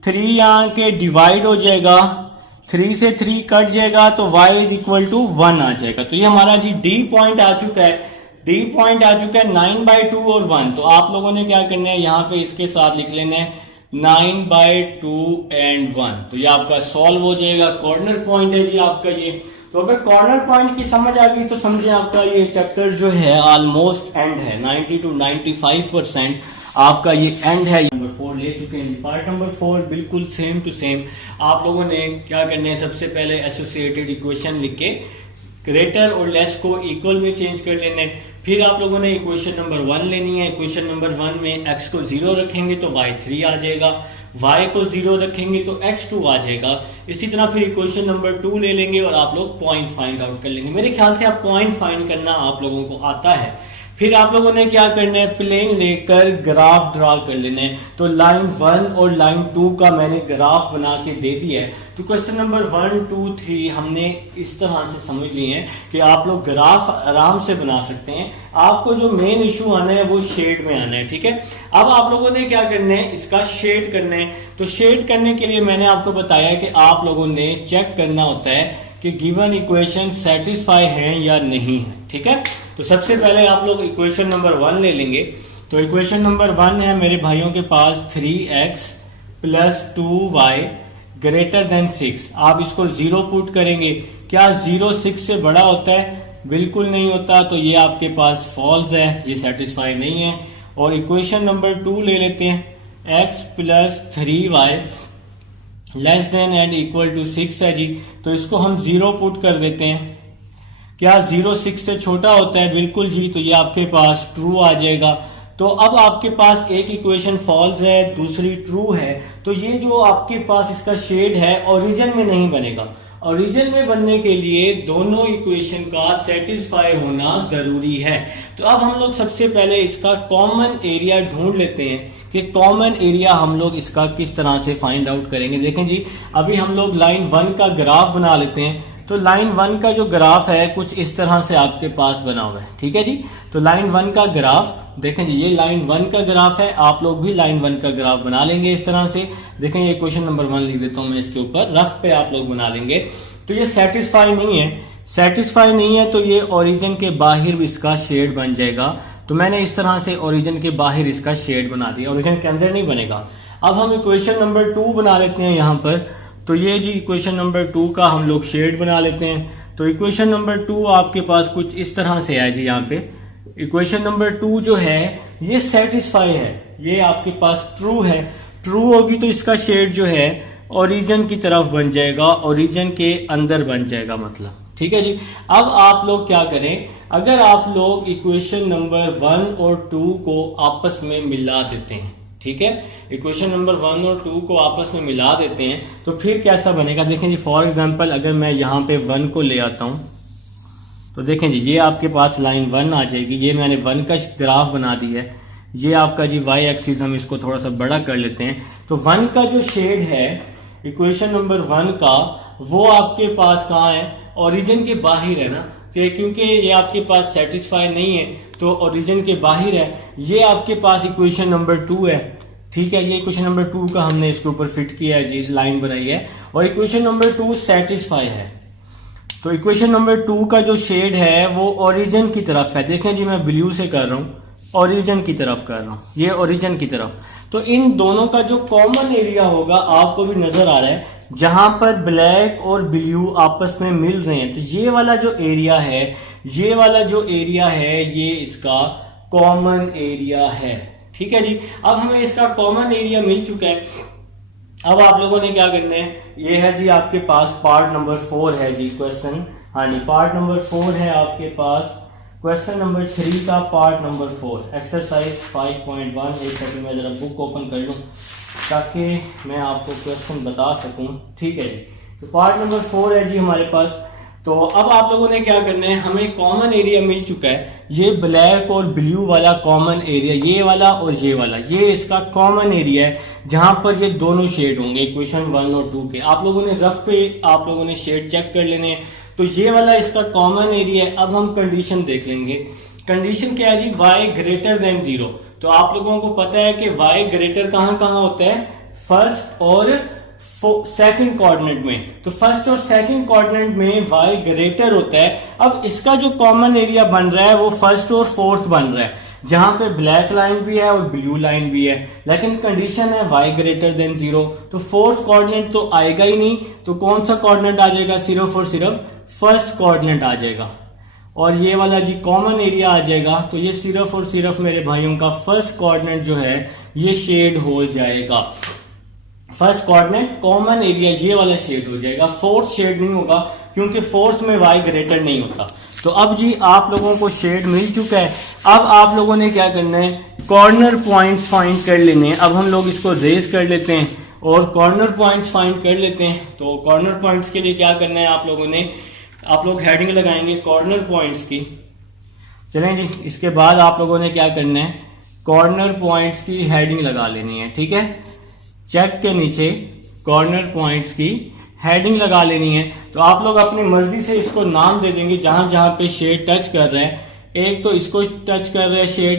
3 यहां के डिवाइड हो जाएगा, 3 से 3 कट जाएगा, तो y इज इक्वल टू 1 आ जाएगा। तो ये हमारा जी D पॉइंट आ चुका है। D पॉइंट आ चुका है 9/2 और 1। तो आप लोगों ने क्या करना है, यहां पे इसके साथ लिख लेना है 9/2 एंड 1। तो ये आपका सॉल्व हो जाएगा, कॉर्नर पॉइंट है जी आपका ये। तो अगर कॉर्नर पॉइंट की समझ आ गई तो समझे आपका ये चैप्टर जो है ऑलमोस्ट एंड है, 90 to 95% आपका ये एंड है। नंबर 4 ले चुके हैं। पार्ट नंबर 4 बिल्कुल सेम टू सेम। आप लोगों ने क्या करना है, सबसे पहले एसोसिएटेड इक्वेशन लिख के ग्रेटर और लेस को इक्वल में चेंज कर लेना है। फिर आप लोगों ने इक्वेशन नंबर 1 लेनी है। इक्वेशन नंबर 1 में x को 0 रखेंगे तो y 3 आ जाएगा, y को 0 रखेंगे तो x 2 आ जाएगा। इसी तरह फिर इक्वेशन नंबर 2 ले लेंगे और आप लोग पॉइंट फाइंड आउट कर लेंगे। मेरे ख्याल से आप पॉइंट फाइंड करना आप लोगों को आता है। फिर आप लोगों ने क्या करना है, प्लेन लेकर ग्राफ ड्रा कर लेना है। तो लाइन 1 और लाइन 2 का मैंने ग्राफ बना के दे दिया है। तो क्वेश्चन नंबर 1 2 3 हमने इस तरह से समझ लिए हैं कि आप लोग ग्राफ आराम से बना सकते हैं। आपको जो मेन इशू आना है वो शेड में आना है। ठीक है। अब आप लोगों ने क्या करना है, इसका शेड करना है। तो शेड करने के लिए मैंने आपको बताया कि आप लोगों ने चेक करना होता है कि गिवन इक्वेशन सेटिस्फाई है या नहीं है। ठीक है। तो सबसे पहले आप लोग इक्वेशन नंबर 1 ले लेंगे। तो इक्वेशन नंबर 1 है मेरे भाइयों के पास 3x plus 2y greater than 6। आप इसको 0 पुट करेंगे। क्या 0 6 से बड़ा होता है? बिल्कुल नहीं होता। तो ये आपके पास फॉल्स है, ये सेटिस्फाई नहीं है। और इक्वेशन नंबर 2 ले लेते हैं, x plus 3y less than and equal to 6 है जी। तो इसको हम 0 पुट कर देते हैं। क्या 0 6 से छोटा होता है? बिल्कुल जी। तो ये आपके पास ट्रू आ जाएगा। तो अब आपके पास एक इक्वेशन फॉल्स है, दूसरी ट्रू है। तो ये जो आपके पास इसका शेड है ओरिजिन में नहीं बनेगा। ओरिजिन में बनने के लिए दोनों इक्वेशन का सेटिस्फाई होना जरूरी है। तो अब हम लोग सबसे पहले इसका कॉमन एरिया ढूंढ लेते हैं कि कॉमन एरिया हम लोग इसका किस तरह से फाइंड आउट करेंगे। देखें जी, अभी हम लोग लाइन 1 का ग्राफ बना लेते हैं। तो लाइन 1 का जो ग्राफ है कुछ इस तरह से आपके पास बना हुआ है। ठीक है जी। तो लाइन 1 का ग्राफ देखें जी, ये लाइन 1 का ग्राफ है। आप लोग भी लाइन 1 का ग्राफ बना लेंगे इस तरह से। देखें ये क्वेश्चन नंबर 1 लिख देता हूं मैं इसके ऊपर, रफ पे आप लोग बना लेंगे। तो ये सेटिस्फाई नहीं है। सेटिस्फाई नहीं है तो ये ओरिजिन के बाहर भी इसका शेड बन जाएगा। तो मैंने इस तरह से ओरिजिन के बाहर इसका शेड बना दिया, ओरिजिन के अंदर नहीं बनेगा। अब हम इक्वेशन नंबर 2 बना लेते हैं यहाँ पर। तो ये जी इक्वेशन नंबर 2 का हम लोग शेड बना लेते हैं। तो इक्वेशन नंबर 2 आपके पास कुछ इस तरह से है जी। यहाँ पे इक्वेशन नंबर 2 जो है ये सेटिस्फाई है, ये आपके पास ट्रू है। ट्रू होगी तो इसका शेड जो है ओरिजिन की तरफ बन जाएगा, ओरिजिन के अंदर बन जाएगा मतलब, ठीक है जी। अब आप लोग क्या करें, अगर आप लोग इक्वेशन नंबर 1 और 2 को आपस में मिला देते हैं, ठीक है, इक्वेशन नंबर 1 और 2 को आपस में मिला देते हैं तो फिर कैसा बनेगा देखें जी। फॉर एग्जांपल अगर मैं यहाँ पे 1 को ले आता हूँ तो देखें जी ये आपके पास लाइन 1 आ जाएगी। ये मैंने 1 का ग्राफ बना दी है। ये आपका जी वाई एक्सिस, हम इसको थोड़ा सा बड़ा कर लेते हैं। तो 1 का जो शेड है इक्वेशन नंबर 1 का, वो आपके पास कहाँ है, ओरिजिन के बाहर है ना। तो क्योंकि ये आपके पास सेटिस्फाई नहीं है तो ओरिजिन के बाहर है। ये आपके पास इक्वेशन नंबर 2 है, ठीक है। ये इक्वेशन नंबर 2 का हमने इसके ऊपर फिट किया है जी, लाइन बनाई है। और इक्वेशन नंबर 2 सेटिस्फाई है। तो इक्वेशन नंबर 2 का जो शेड है वो ओरिजिन की तरफ है। देखें जी मैं ब्लू से कर रहा हूँ, ओरिजिन की तरफ कर रहा हूँ, ये ओरिजिन की तरफ। तो इन दोनों का जो कॉमन एरिया होगा आपको भी नजर आ रहा है, जहां पर ब्लैक और ब्लू आपस में मिल रहे हैं। तो ये वाला जो एरिया है, ये वाला जो एरिया है, ये इसका कॉमन एरिया है, ठीक है जी। अब हमें इसका कॉमन एरिया मिल चुका है। अब आप लोगों ने क्या करना है, ये है जी आपके पास पार्ट नंबर 4 है जी क्वेश्चन। हाँ जी, पार्ट नंबर 4 है आपके पास क्वेश्चन नंबर 3 का पार्ट नंबर 4 एक्सरसाइज 5.1। एक सेकंड में जरा बुक ओपन कर लूं ताकि मैं आपको क्वेश्चन बता सकूं, ठीक है जी। तो पार्ट नंबर 4 है जी हमारे पास। तो अब आप लोगों ने क्या करना है, हमें कॉमन एरिया मिल चुका है। ये ब्लैक और ब्लू वाला कॉमन एरिया, ये वाला और ये वाला, ये इसका कॉमन एरिया है जहां पर ये दोनों शेड होंगे इक्वेशन 1 और 2 के। आप लोगों ने रफ पे आप लोगों ने शेड चेक कर लेने हैं। तो ये वाला इसका कॉमन एरिया है। अब हम कंडीशन देख लेंगे। कंडीशन क्या है जी, y ग्रेटर देन 0। तो आप लोगों को पता है कि y ग्रेटर कहां कहां होता है, फर्स्ट और सेकंड कोऑर्डिनेट में। तो फर्स्ट और सेकंड कोऑर्डिनेट में y ग्रेटर होता है। अब इसका जो कॉमन एरिया बन रहा है वो फर्स्ट और फोर्थ बन रहा है, जहां पे ब्लैक लाइन भी है और ब्लू लाइन भी है। लेकिन कंडीशन है y ग्रेटर देन 0। तो फोर्थ कोऑर्डिनेट तो आएगा ही नहीं। तो कौन सा कोऑर्डिनेट आ जाएगा, सिर्फ और सिर्फ फर्स्ट कोऑर्डिनेट आ जाएगा। और ये वाला जी कॉमन एरिया आ जाएगा। तो ये सिर्फ और सिर्फ मेरे भाइयों का फर्स्ट कोऑर्डिनेट जो है ये शेड हो जाएगा। फर्स्ट कोऑर्डिनेट कॉमन एरिया ये वाला शेड हो जाएगा, फोर्थ शेड नहीं होगा क्योंकि फोर्थ में y ग्रेटर नहीं होता। तो अब जी आप लोगों को शेड मिल चुका है। अब आप लोगों ने क्या करना है, कॉर्नर पॉइंट्स फाइंड कर लेने हैं। अब हम लोग इसको रेज कर लेते हैं और कॉर्नर पॉइंट्स फाइंड कर लेते हैं। तो कॉर्नर पॉइंट्स के लिए क्या करना है आप लोगों ने, आप लोग हेडिंग लगाएंगे कॉर्नर पॉइंट्स की। चलें जी, इसके बाद आप लोगों ने क्या करना है, कॉर्नर पॉइंट्स की हेडिंग लगा लेनी है, ठीक है। चेक के नीचे कॉर्नर पॉइंट्स की हेडिंग लगा लेनी है। तो आप लोग अपनी मर्जी से इसको नाम दे देंगे जहां जहां पे शेड टच कर रहे हैं। एक तो इसको टच कर रहे हैं शेड,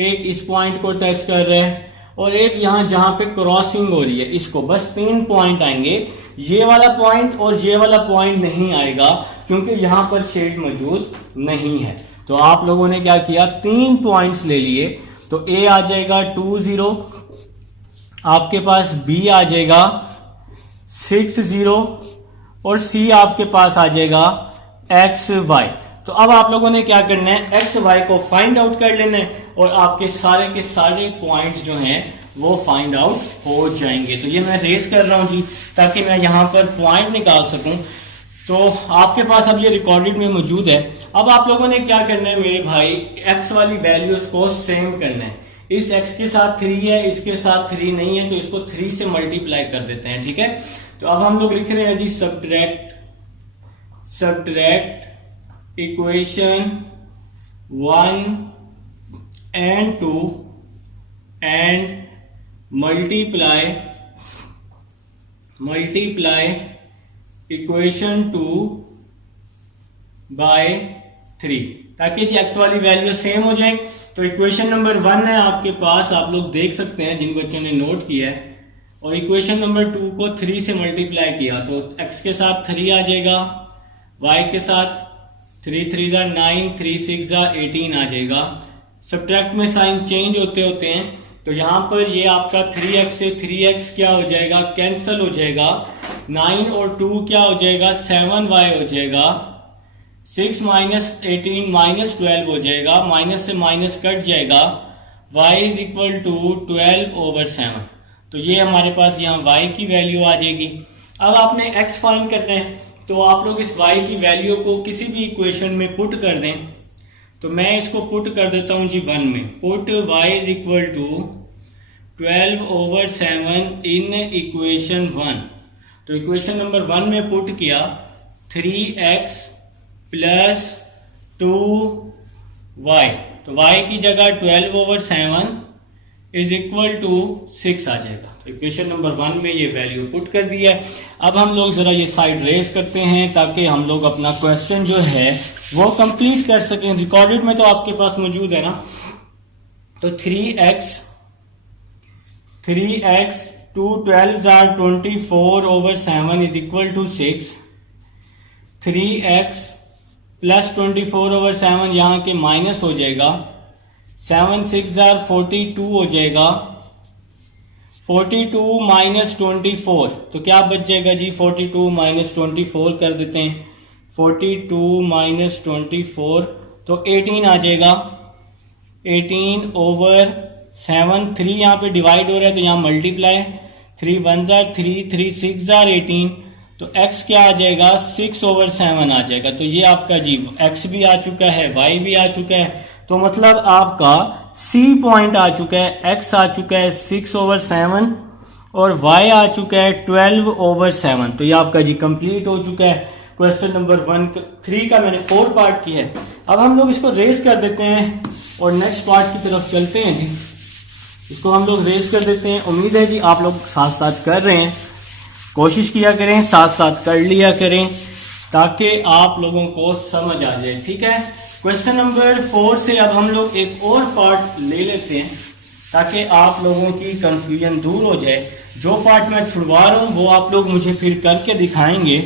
एक इस पॉइंट को टच कर रहे हैं, और एक यहां जहां पे क्रॉसिंग हो रही है इसको। बस 3 पॉइंट आएंगे, ये वाला पॉइंट और ये वाला पॉइंट नहीं आएगा क्योंकि यहां पर शेड मौजूद नहीं है। तो आप लोगों ने क्या किया, 3 पॉइंट्स ले लिए। तो ए आ जाएगा 2 0, आपके पास बी आ जाएगा 6 0 और सी आपके पास आ जाएगा एक्स वाई। तो अब आप लोगों ने क्या करना है, एक्स वाई को फाइंड आउट कर लेना है और आपके सारे के सारे पॉइंट्स जो हैं वो फाइंड आउट हो जाएंगे। तो ये मैं रेस कर रहा हूं जी ताकि मैं यहां पर पॉइंट निकाल सकूं। तो आपके पास अब ये रिकॉर्डेड में मौजूद है। अब आप लोगों ने क्या करना है मेरे भाई, एक्स वाली वैल्यूज को सेम करना है। इस x के साथ 3 है, इसके साथ 3 नहीं है, तो इसको 3 से मल्टीप्लाई कर देते हैं, ठीक है। तो अब हम लोग लिख रहे हैं जी subtract equation 1 and 2 and multiply equation 2 by 3 ताकि जी एक्स वाली वैल्यू सेम हो जाए। तो इक्वेशन नंबर 1 है आपके पास, आप लोग देख सकते हैं जिन बच्चों ने नोट किया है। और इक्वेशन नंबर 2 को 3 से मल्टीप्लाई किया तो x के साथ 3 आ जाएगा, y के साथ 3 3 9, 3 6 18 आ जाएगा, सब्ट्रैक्ट में साइन चेंज होते होते हैं, तो यहाँ पर ये आपका 3x से 3x क्या हो जाएगा, कैंसिल हो जाएगा। 9 और 2 क्या हो जाएगा, 7y हो जाएगा। 6 माइनस 18 माइनस 12 हो जाएगा, माइनस से माइनस कट जाएगा। y is equal to 12/7। तो ये हमारे पास यहाँ y की वैल्यू आ जाएगी। अब आपने x फाइंड करना है, तो आप लोग इस y की वैल्यू को किसी भी इक्वेशन में पुट कर दें। तो मैं इसको पुट कर देता हूँ जी 1 में। Put y is equal to 12/7 in equation 1। तो इक्वेशन नंबर 1 में पुट किया 3x प्लस 2y, तो y की जगह 12/7 इज इक्वल टू 6 आ जाएगा। तो इक्वेशन नंबर 1 में ये वैल्यू पुट कर दिया है। अब हम लोग जरा ये साइड रेस करते हैं ताकि हम लोग अपना क्वेश्चन जो है वो कंप्लीट कर सकें। रिकॉर्डेड में तो आपके पास मौजूद है ना। तो 3x 2 12 are 24/7 is equal to 6। 3x plus 24/7 यहाँ के माइनस हो जाएगा। 7 6 are 42 हो जाएगा। 42 माइनस 24, तो क्या बच जाएगा जी, 42 माइनस 24 कर देते हैं। 42 माइनस 24 तो 18 आ जाएगा। 18/7, 3 यहाँ पे डिवाइड हो रहा है तो यहाँ मल्टीप्लाई। 3 1 are 3, 3 6 are 18, तो x क्या आ जाएगा, 6/7 आ जाएगा। तो ये आपका जी x भी आ चुका है, y भी आ चुका है। तो मतलब आपका C पॉइंट आ चुका है, x आ चुका है 6/7 और y आ चुका है 12/7। तो ये आपका जी कंप्लीट हो चुका है। क्वेश्चन नंबर 3 का मैंने 4 पार्ट किया है। अब हम लोग इसको रेस कर देते हैं और नेक्स्ट पार्ट की तरफ चलते हैं जी। इसको हम लोग रेस कर देते हैं। उम्मीद है जी आप लोग साथ साथ कर रहे हैं, कोशिश किया करें, साथ साथ कर लिया करें ताकि आप लोगों को समझ आ जाए। ठीक है, क्वेश्चन नंबर 4 से अब हम लोग एक और पार्ट ले लेते हैं ताकि आप लोगों की कंफ्यूजन दूर हो जाए। जो पार्ट मैं छुड़वा रहा हूँ वो आप लोग मुझे फिर करके दिखाएंगे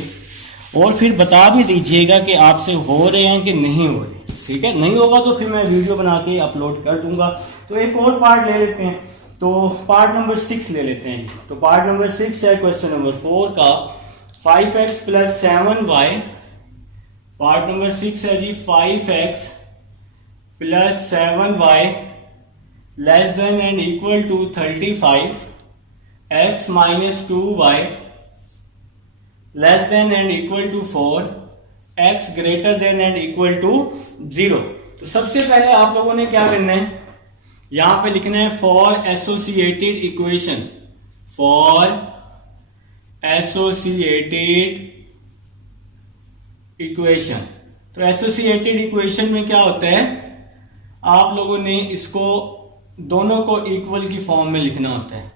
और फिर बता भी दीजिएगा कि आपसे हो रहे हैं कि नहीं हो रहे। ठीक है, नहीं होगा तो फिर मैं वीडियो बना के अपलोड कर दूंगा। तो एक और पार्ट ले लेते हैं। तो पार्ट नंबर 6 ले लेते हैं। तो पार्ट नंबर 6 है क्वेश्चन नंबर 4 का 5x plus 7y। Part number 6 है जी 5x plus 7y less than and equal to 35। x minus 2y less than and equal to 4। x greater than and equal to 0। तो सबसे पहले आप लोगों ने क्या करना है, यहां पे लिखना है for associated equation. For associated equation. तो एसोसिएटेड इक्वेशन में क्या होता है, आप लोगों ने इसको दोनों को इक्वल की फॉर्म में लिखना होता है।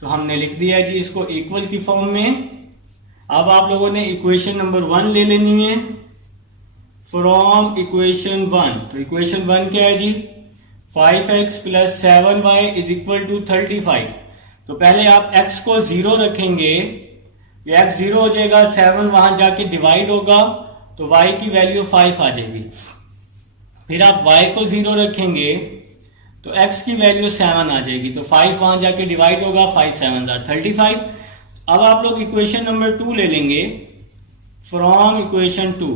तो हमने लिख दिया जी इसको इक्वल की फॉर्म में। अब आप लोगों ने इक्वेशन नंबर 1 ले लेनी है फ्रॉम इक्वेशन 1। तो इक्वेशन 1 क्या है जी, 5x plus 7y is equal to 35। तो पहले आप x को 0 रखेंगे, ये x 0 हो जाएगा, 7 वहां जाके डिवाइड होगा तो y की वैल्यू 5 आ जाएगी। फिर आप y को 0 रखेंगे तो x की वैल्यू 7 आ जाएगी। तो 5 वहां जाके डिवाइड होगा, 5 7 35। अब आप लोग इक्वेशन नंबर 2 ले लेंगे फ्रॉम इक्वेशन 2।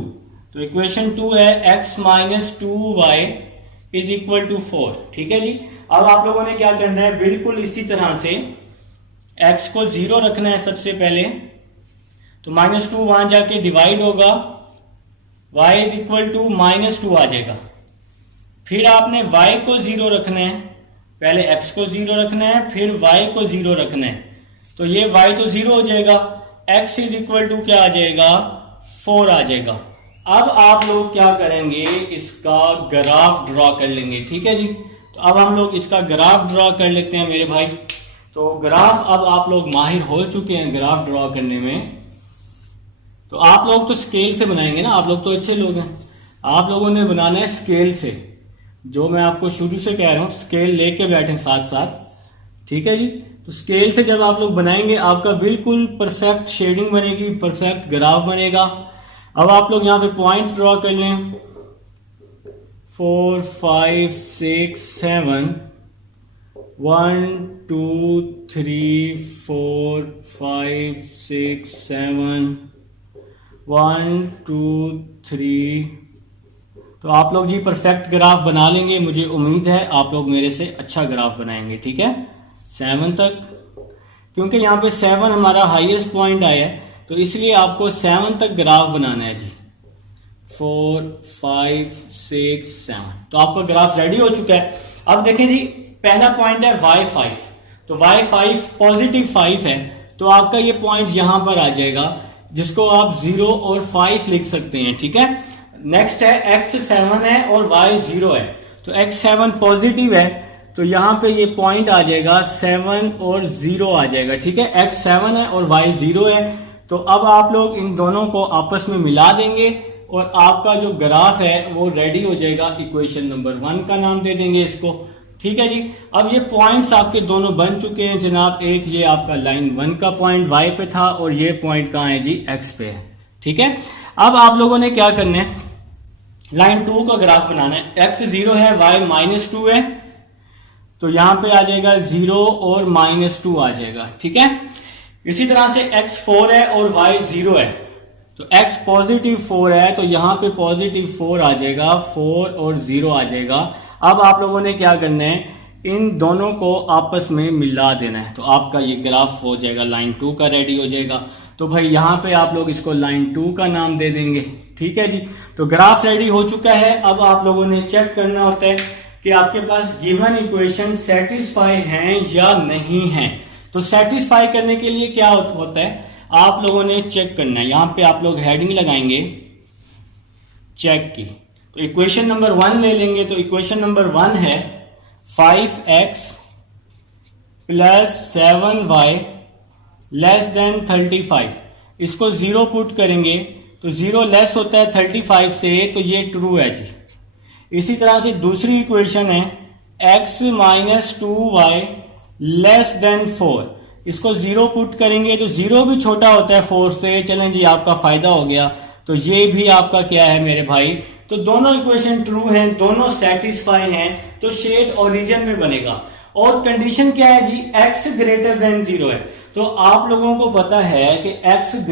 तो इक्वेशन 2 है x minus 2y is equal to 4। ठीक है जी। अब आप लोगों ने क्या करना है, बिल्कुल इसी तरह से x को 0 रखना है सबसे पहले। तो -2 वहां जाके डिवाइड होगा, y इज इक्वल टू -2 आ जाएगा। फिर आपने y को 0 रखना है, पहले x को 0 रखना है, फिर y को 0 रखना है। तो ये y तो 0 हो जाएगा, x इज इक्वल टू क्या आ जाएगा, 4 आ जाएगा। अब आप लोग क्या करेंगे, इसका ग्राफ ड्रॉ कर लेंगे। ठीक है जी। तो अब हम लोग इसका ग्राफ ड्रॉ कर लेते हैं मेरे भाई। तो ग्राफ अब आप लोग माहिर हो चुके हैं ग्राफ ड्रॉ करने में। तो आप लोग तो स्केल से बनाएंगे ना, आप लोग तो अच्छे लोग हैं। आप लोगों ने बनाना है स्केल से, जो मैं आपको शुरू से कह रहा हूं, स्केल लेके बैठे साथ साथ। ठीक है जी। तो स्केल से जब आप लोग बनाएंगे आपका बिल्कुल परफेक्ट शेडिंग बनेगी, परफेक्ट ग्राफ बनेगा। अब आप लोग यहाँ पे पॉइंट ड्रॉ कर लें 4 5 6 7 1 2 3 4 5 6 7 1 2 3। तो आप लोग जी परफेक्ट ग्राफ बना लेंगे, मुझे उम्मीद है आप लोग मेरे से अच्छा ग्राफ बनाएंगे। ठीक है, 7 तक, क्योंकि यहाँ पे 7 हमारा हाईएस्ट पॉइंट आया है, तो इसलिए आपको 7 तक ग्राफ बनाना है जी। 4 5 6 7, तो आपका ग्राफ रेडी हो चुका है। अब देखें जी, पहला पॉइंट है y5, तो y5 पॉजिटिव 5 है, तो आपका ये पॉइंट यहां पर आ जाएगा, जिसको आप 0 और 5 लिख सकते हैं। ठीक है, नेक्स्ट है x7 है और y0 है, तो x7 पॉजिटिव है, तो यहां पे ये पॉइंट आ जाएगा 7 और 0 आ जाएगा। ठीक है, x7 है और y0 है, तो अब आप लोग इन दोनों को आपस में मिला देंगे और आपका जो ग्राफ है वो रेडी हो जाएगा। इक्वेशन नंबर 1 का नाम दे देंगे इसको। ठीक है जी, अब ये पॉइंट्स आपके दोनों बन चुके हैं जनाब। एक ये आपका लाइन 1 का पॉइंट y पे था और ये पॉइंट कहाँ है जी, x पे है। ठीक है, अब आप लोगों ने क्या करना है, लाइन 2 का ग्राफ बनाना है। x 0 है, y -2 है, तो यहां पे आ जाएगा 0 और -2 आ जाएगा। ठीक है, इसी तरह से x 4 है और y 0 है, तो x पॉजिटिव 4 है, तो यहां पे पॉजिटिव 4 आ जाएगा, 4 और 0 आ जाएगा। अब आप लोगों ने क्या करना है, इन दोनों को आपस में मिला देना है, तो आपका ये ग्राफ हो जाएगा, लाइन 2 का रेडी हो जाएगा। तो भाई यहां पे आप लोग इसको लाइन 2 का नाम दे देंगे। ठीक है जी, तो ग्राफ रेडी हो चुका है। अब आप लोगों ने चेक करना होता है कि आपके पास गिवन इक्वेशन सेटिस्फाई हैं या नहीं है। तो सेटिस्फाई करने के लिए क्या होता है, आप लोगों ने चेक करना है। यहां पे आप लोग हेडिंग लगाएंगे चेक की, तो इक्वेशन नंबर 1 ले लेंगे। तो इक्वेशन नंबर 1 है 5x + 7y < 35। इसको 0 पुट करेंगे तो 0 लेस होता है 35 से, तो ये ट्रू है जी। इसी तरह से दूसरी इक्वेशन है x - 2y < 4। इसको 0 पुट करेंगे तो 0 भी छोटा होता है 4 से। चलें जी, आपका फायदा हो गया, तो ये भी आपका क्या है मेरे भाई, तो दोनों इक्वेशन ट्रू हैं, दोनों सेटिस्फाई हैं, तो शेड ओरिजिन में बनेगा। और कंडीशन क्या है जी, x > 0 है। तो आप लोगों को पता है कि x >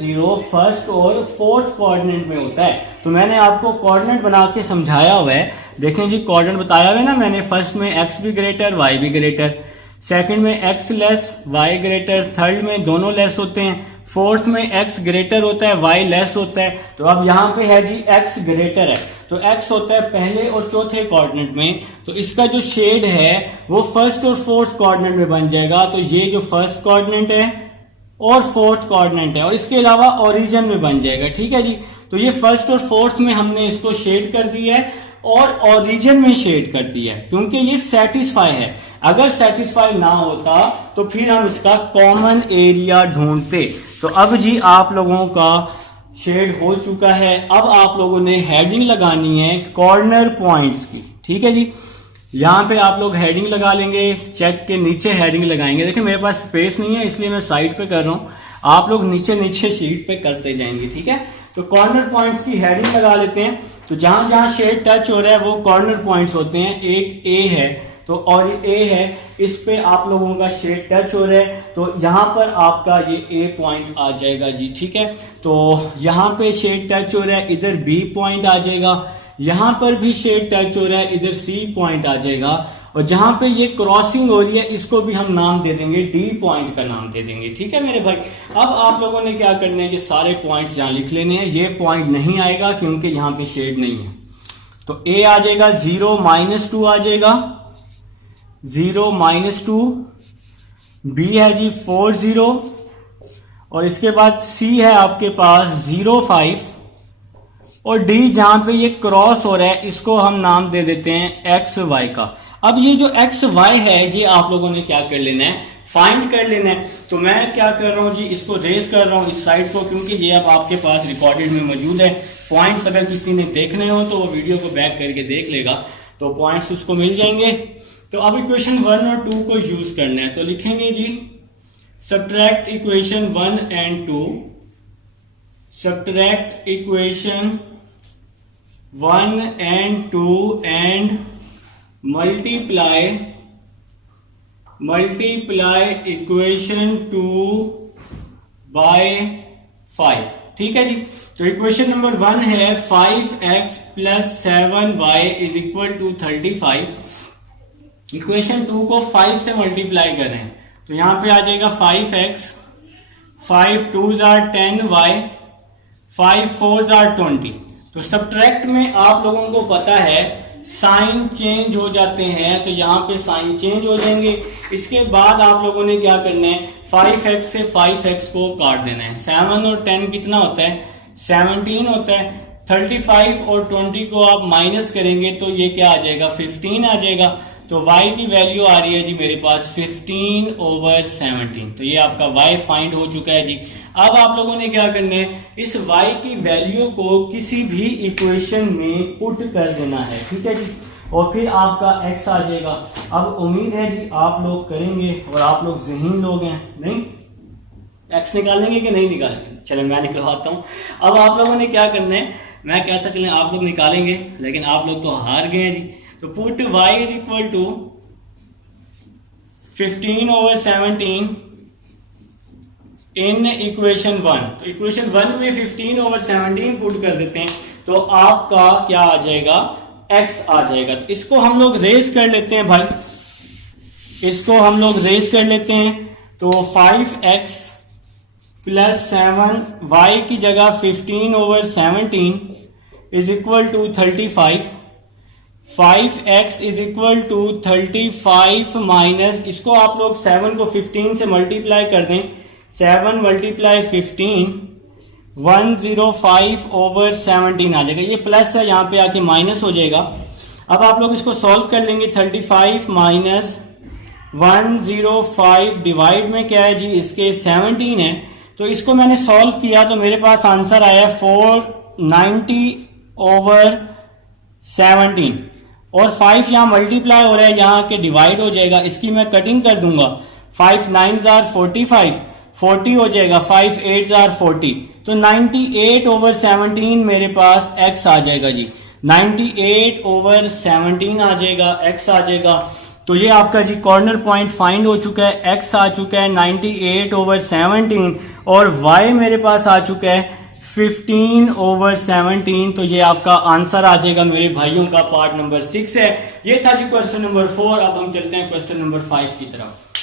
0 फर्स्ट और फोर्थ कोऑर्डिनेट में होता है। तो मैंने आपको कोऑर्डिनेट बना के समझाया हुआ है, देखें जी, कोऑर्डिनेट बताया हुआ है ना मैंने। फर्स्ट में x भी ग्रेटर, y भी ग्रेटर, सेकंड में x less, y greater, third में दोनों लेस होते हैं, फोर्थ में x ग्रेटर होता है, y लेस होता है। तो अब यहां पे है जी x ग्रेटर है, तो x होता है पहले और चौथे कोऑर्डिनेट में, तो इसका जो शेड है वो फर्स्ट और फोर्थ कोऑर्डिनेट में बन जाएगा। तो ये जो फर्स्ट कोऑर्डिनेट है और फोर्थ कोऑर्डिनेट है, और इसके अलावा ओरिजिन में बन जाएगा। ठीक है जी, तो ये फर्स्ट और फोर्थ में हमने इसको शेड कर दिया है और ओरिजिन में शेड कर दिया है, क्योंकि ये सेटिस्फाई है। अगर सेटिस्फाई ना होता तो फिर हम इसका कॉमन एरिया ढूंढते। तो अब जी आप लोगों का शेड हो चुका है। अब आप लोगों ने हेडिंग लगानी है कॉर्नर पॉइंट्स की। ठीक है जी, यहां पे आप लोग हेडिंग लगा लेंगे, चेक के नीचे हेडिंग लगाएंगे। देखिए मेरे पास स्पेस नहीं है, इसलिए मैं साइड पे कर रहा हूं, आप लोग नीचे नीचे शीट पे करते जाएंगे। ठीक है, तो कॉर्नर पॉइंट्स की हेडिंग लगा लेते हैं। तो जहां जहां शेड टच हो रहा है वो कॉर्नर पॉइंट्स होते हैं। एक ए है, तो और ये ए है, इस पे आप लोगों का शेड टच हो रहा है, तो यहां पर आपका ये ए पॉइंट आ जाएगा जी। ठीक है, तो यहां पे शेड टच हो रहा है, इधर बी पॉइंट आ जाएगा, यहां पर भी शेड टच हो रहा है, इधर सी पॉइंट आ जाएगा, और जहां पे ये क्रॉसिंग हो रही है इसको भी हम नाम दे देंगे, डी पॉइंट का नाम दे देंगे। ठीक है मेरे भाई, अब आप लोगों ने क्या करना है, ये सारे पॉइंट्स यहां लिख लेने हैं। ये पॉइंट नहीं आएगा क्योंकि यहां पे शेड नहीं है, तो ए आ जाएगा 0 - 2 आ जाएगा, 0 - 2, बी है जी 4 0, और इसके बाद सी है आपके पास 0 5, और डी जहां पे ये क्रॉस हो रहा है इसको हम नाम दे देते हैं एक्स वाई का। अब ये जो एक्स वाई है ये आप लोगों ने क्या कर लेना है, फाइंड कर लेना है। तो मैं क्या कर रहा हूं जी, इसको रेज कर रहा हूं इस साइड को, क्योंकि ये अब आपके पास रिकॉर्डेड में मौजूद है। पॉइंट्स अगर किसी ने देखने हो तो वो वीडियो को बैक करके देख लेगा, तो पॉइंट्स उसको मिल जाएंगे। तो अब इक्वेशन 1 और 2 को यूज करना है, तो लिखेंगे जी subtract equation 1 and 2, subtract equation 1 and 2 and multiply equation 2 by 5। ठीक है जी। तो इक्वेशन नंबर 1 है 5x plus 7y is equal to 35। Equation 2 को 5 से मल्टीप्लाई करें तो यहां पे आ जाएगा 5x, 5 2s are 10y, 5 4s are 20। तो सब्ट्रैक्ट में आप लोगों को पता है साइन चेंज हो जाते हैं, तो यहां पे साइन चेंज हो जाएंगे। इसके बाद आप लोगों ने क्या करना है, 5x से 5x को काट देना है। 7 और 10 कितना होता है, 17 होता है। 35 और 20 को आप माइनस करेंगे तो ये क्या आ जाएगा, 15 आ जाएगा। तो y की वैल्यू आ रही है जी मेरे पास 15/17। तो ये आपका y फाइंड हो चुका है जी। अब आप लोगों ने क्या करना है, इस y की वैल्यू को किसी भी इक्वेशन में पुट कर देना है। ठीक है जी, और फिर आपका x आ जाएगा। अब उम्मीद है जी आप लोग करेंगे और आप लोग ज़हीन लोग हैं, नहीं x निकालेंगे कि नहीं निकालेंगे। चले मैं निकलवाता हूं। अब आप लोगों ने क्या करना है, मैं कहता चले आप लोग निकालेंगे, लेकिन आप लोग तो हार गए हैं जी। तो put y is equal to 15/17 in equation 1। तो इक्वेशन 1 में 15/17 पुट कर देते हैं तो आपका क्या आ जाएगा, x आ जाएगा। तो इसको हम लोग रेस कर लेते हैं भाई, इसको हम लोग रेस कर लेते हैं। तो 5x plus 7y की जगह 15/17 is equal to 35। 5x is equal to 35 minus, इसको आप लोग 7 को 15 से मल्टीप्लाई कर दें। 7 मल्टीप्लाई 15 105/17 आ जाएगा। ये प्लस है, यहाँ पे आके माइनस हो जाएगा। अब आप लोग इसको सॉल्व कर लेंगे। 35 माइनस 105 डिवाइड में क्या है जी, इसके 17 है। तो इसको मैंने सॉल्व किया तो मेरे पास आंसर आया 490/17। और 5 यहाँ मल्टीप्लाई हो रहा है, यहाँ के डिवाइड हो जाएगा। इसकी मैं कटिंग कर दूंगा। 5 9s are 45, 40 हो जाएगा। 5 8s are 40, तो 98/17 मेरे पास x आ जाएगा जी। 98/17 आ जाएगा, x आ जाएगा। तो ये आपका जी कॉर्नर पॉइंट फाइंड हो चुका है, x आ चुका है 98/17 और y मेरे पास आ चुका है 15/17। तो ये आपका आंसर आ जाएगा मेरे भाइयों का। पार्ट नंबर 6 है। ये था जी क्वेश्चन नंबर 4। अब हम चलते हैं क्वेश्चन नंबर 5 की तरफ।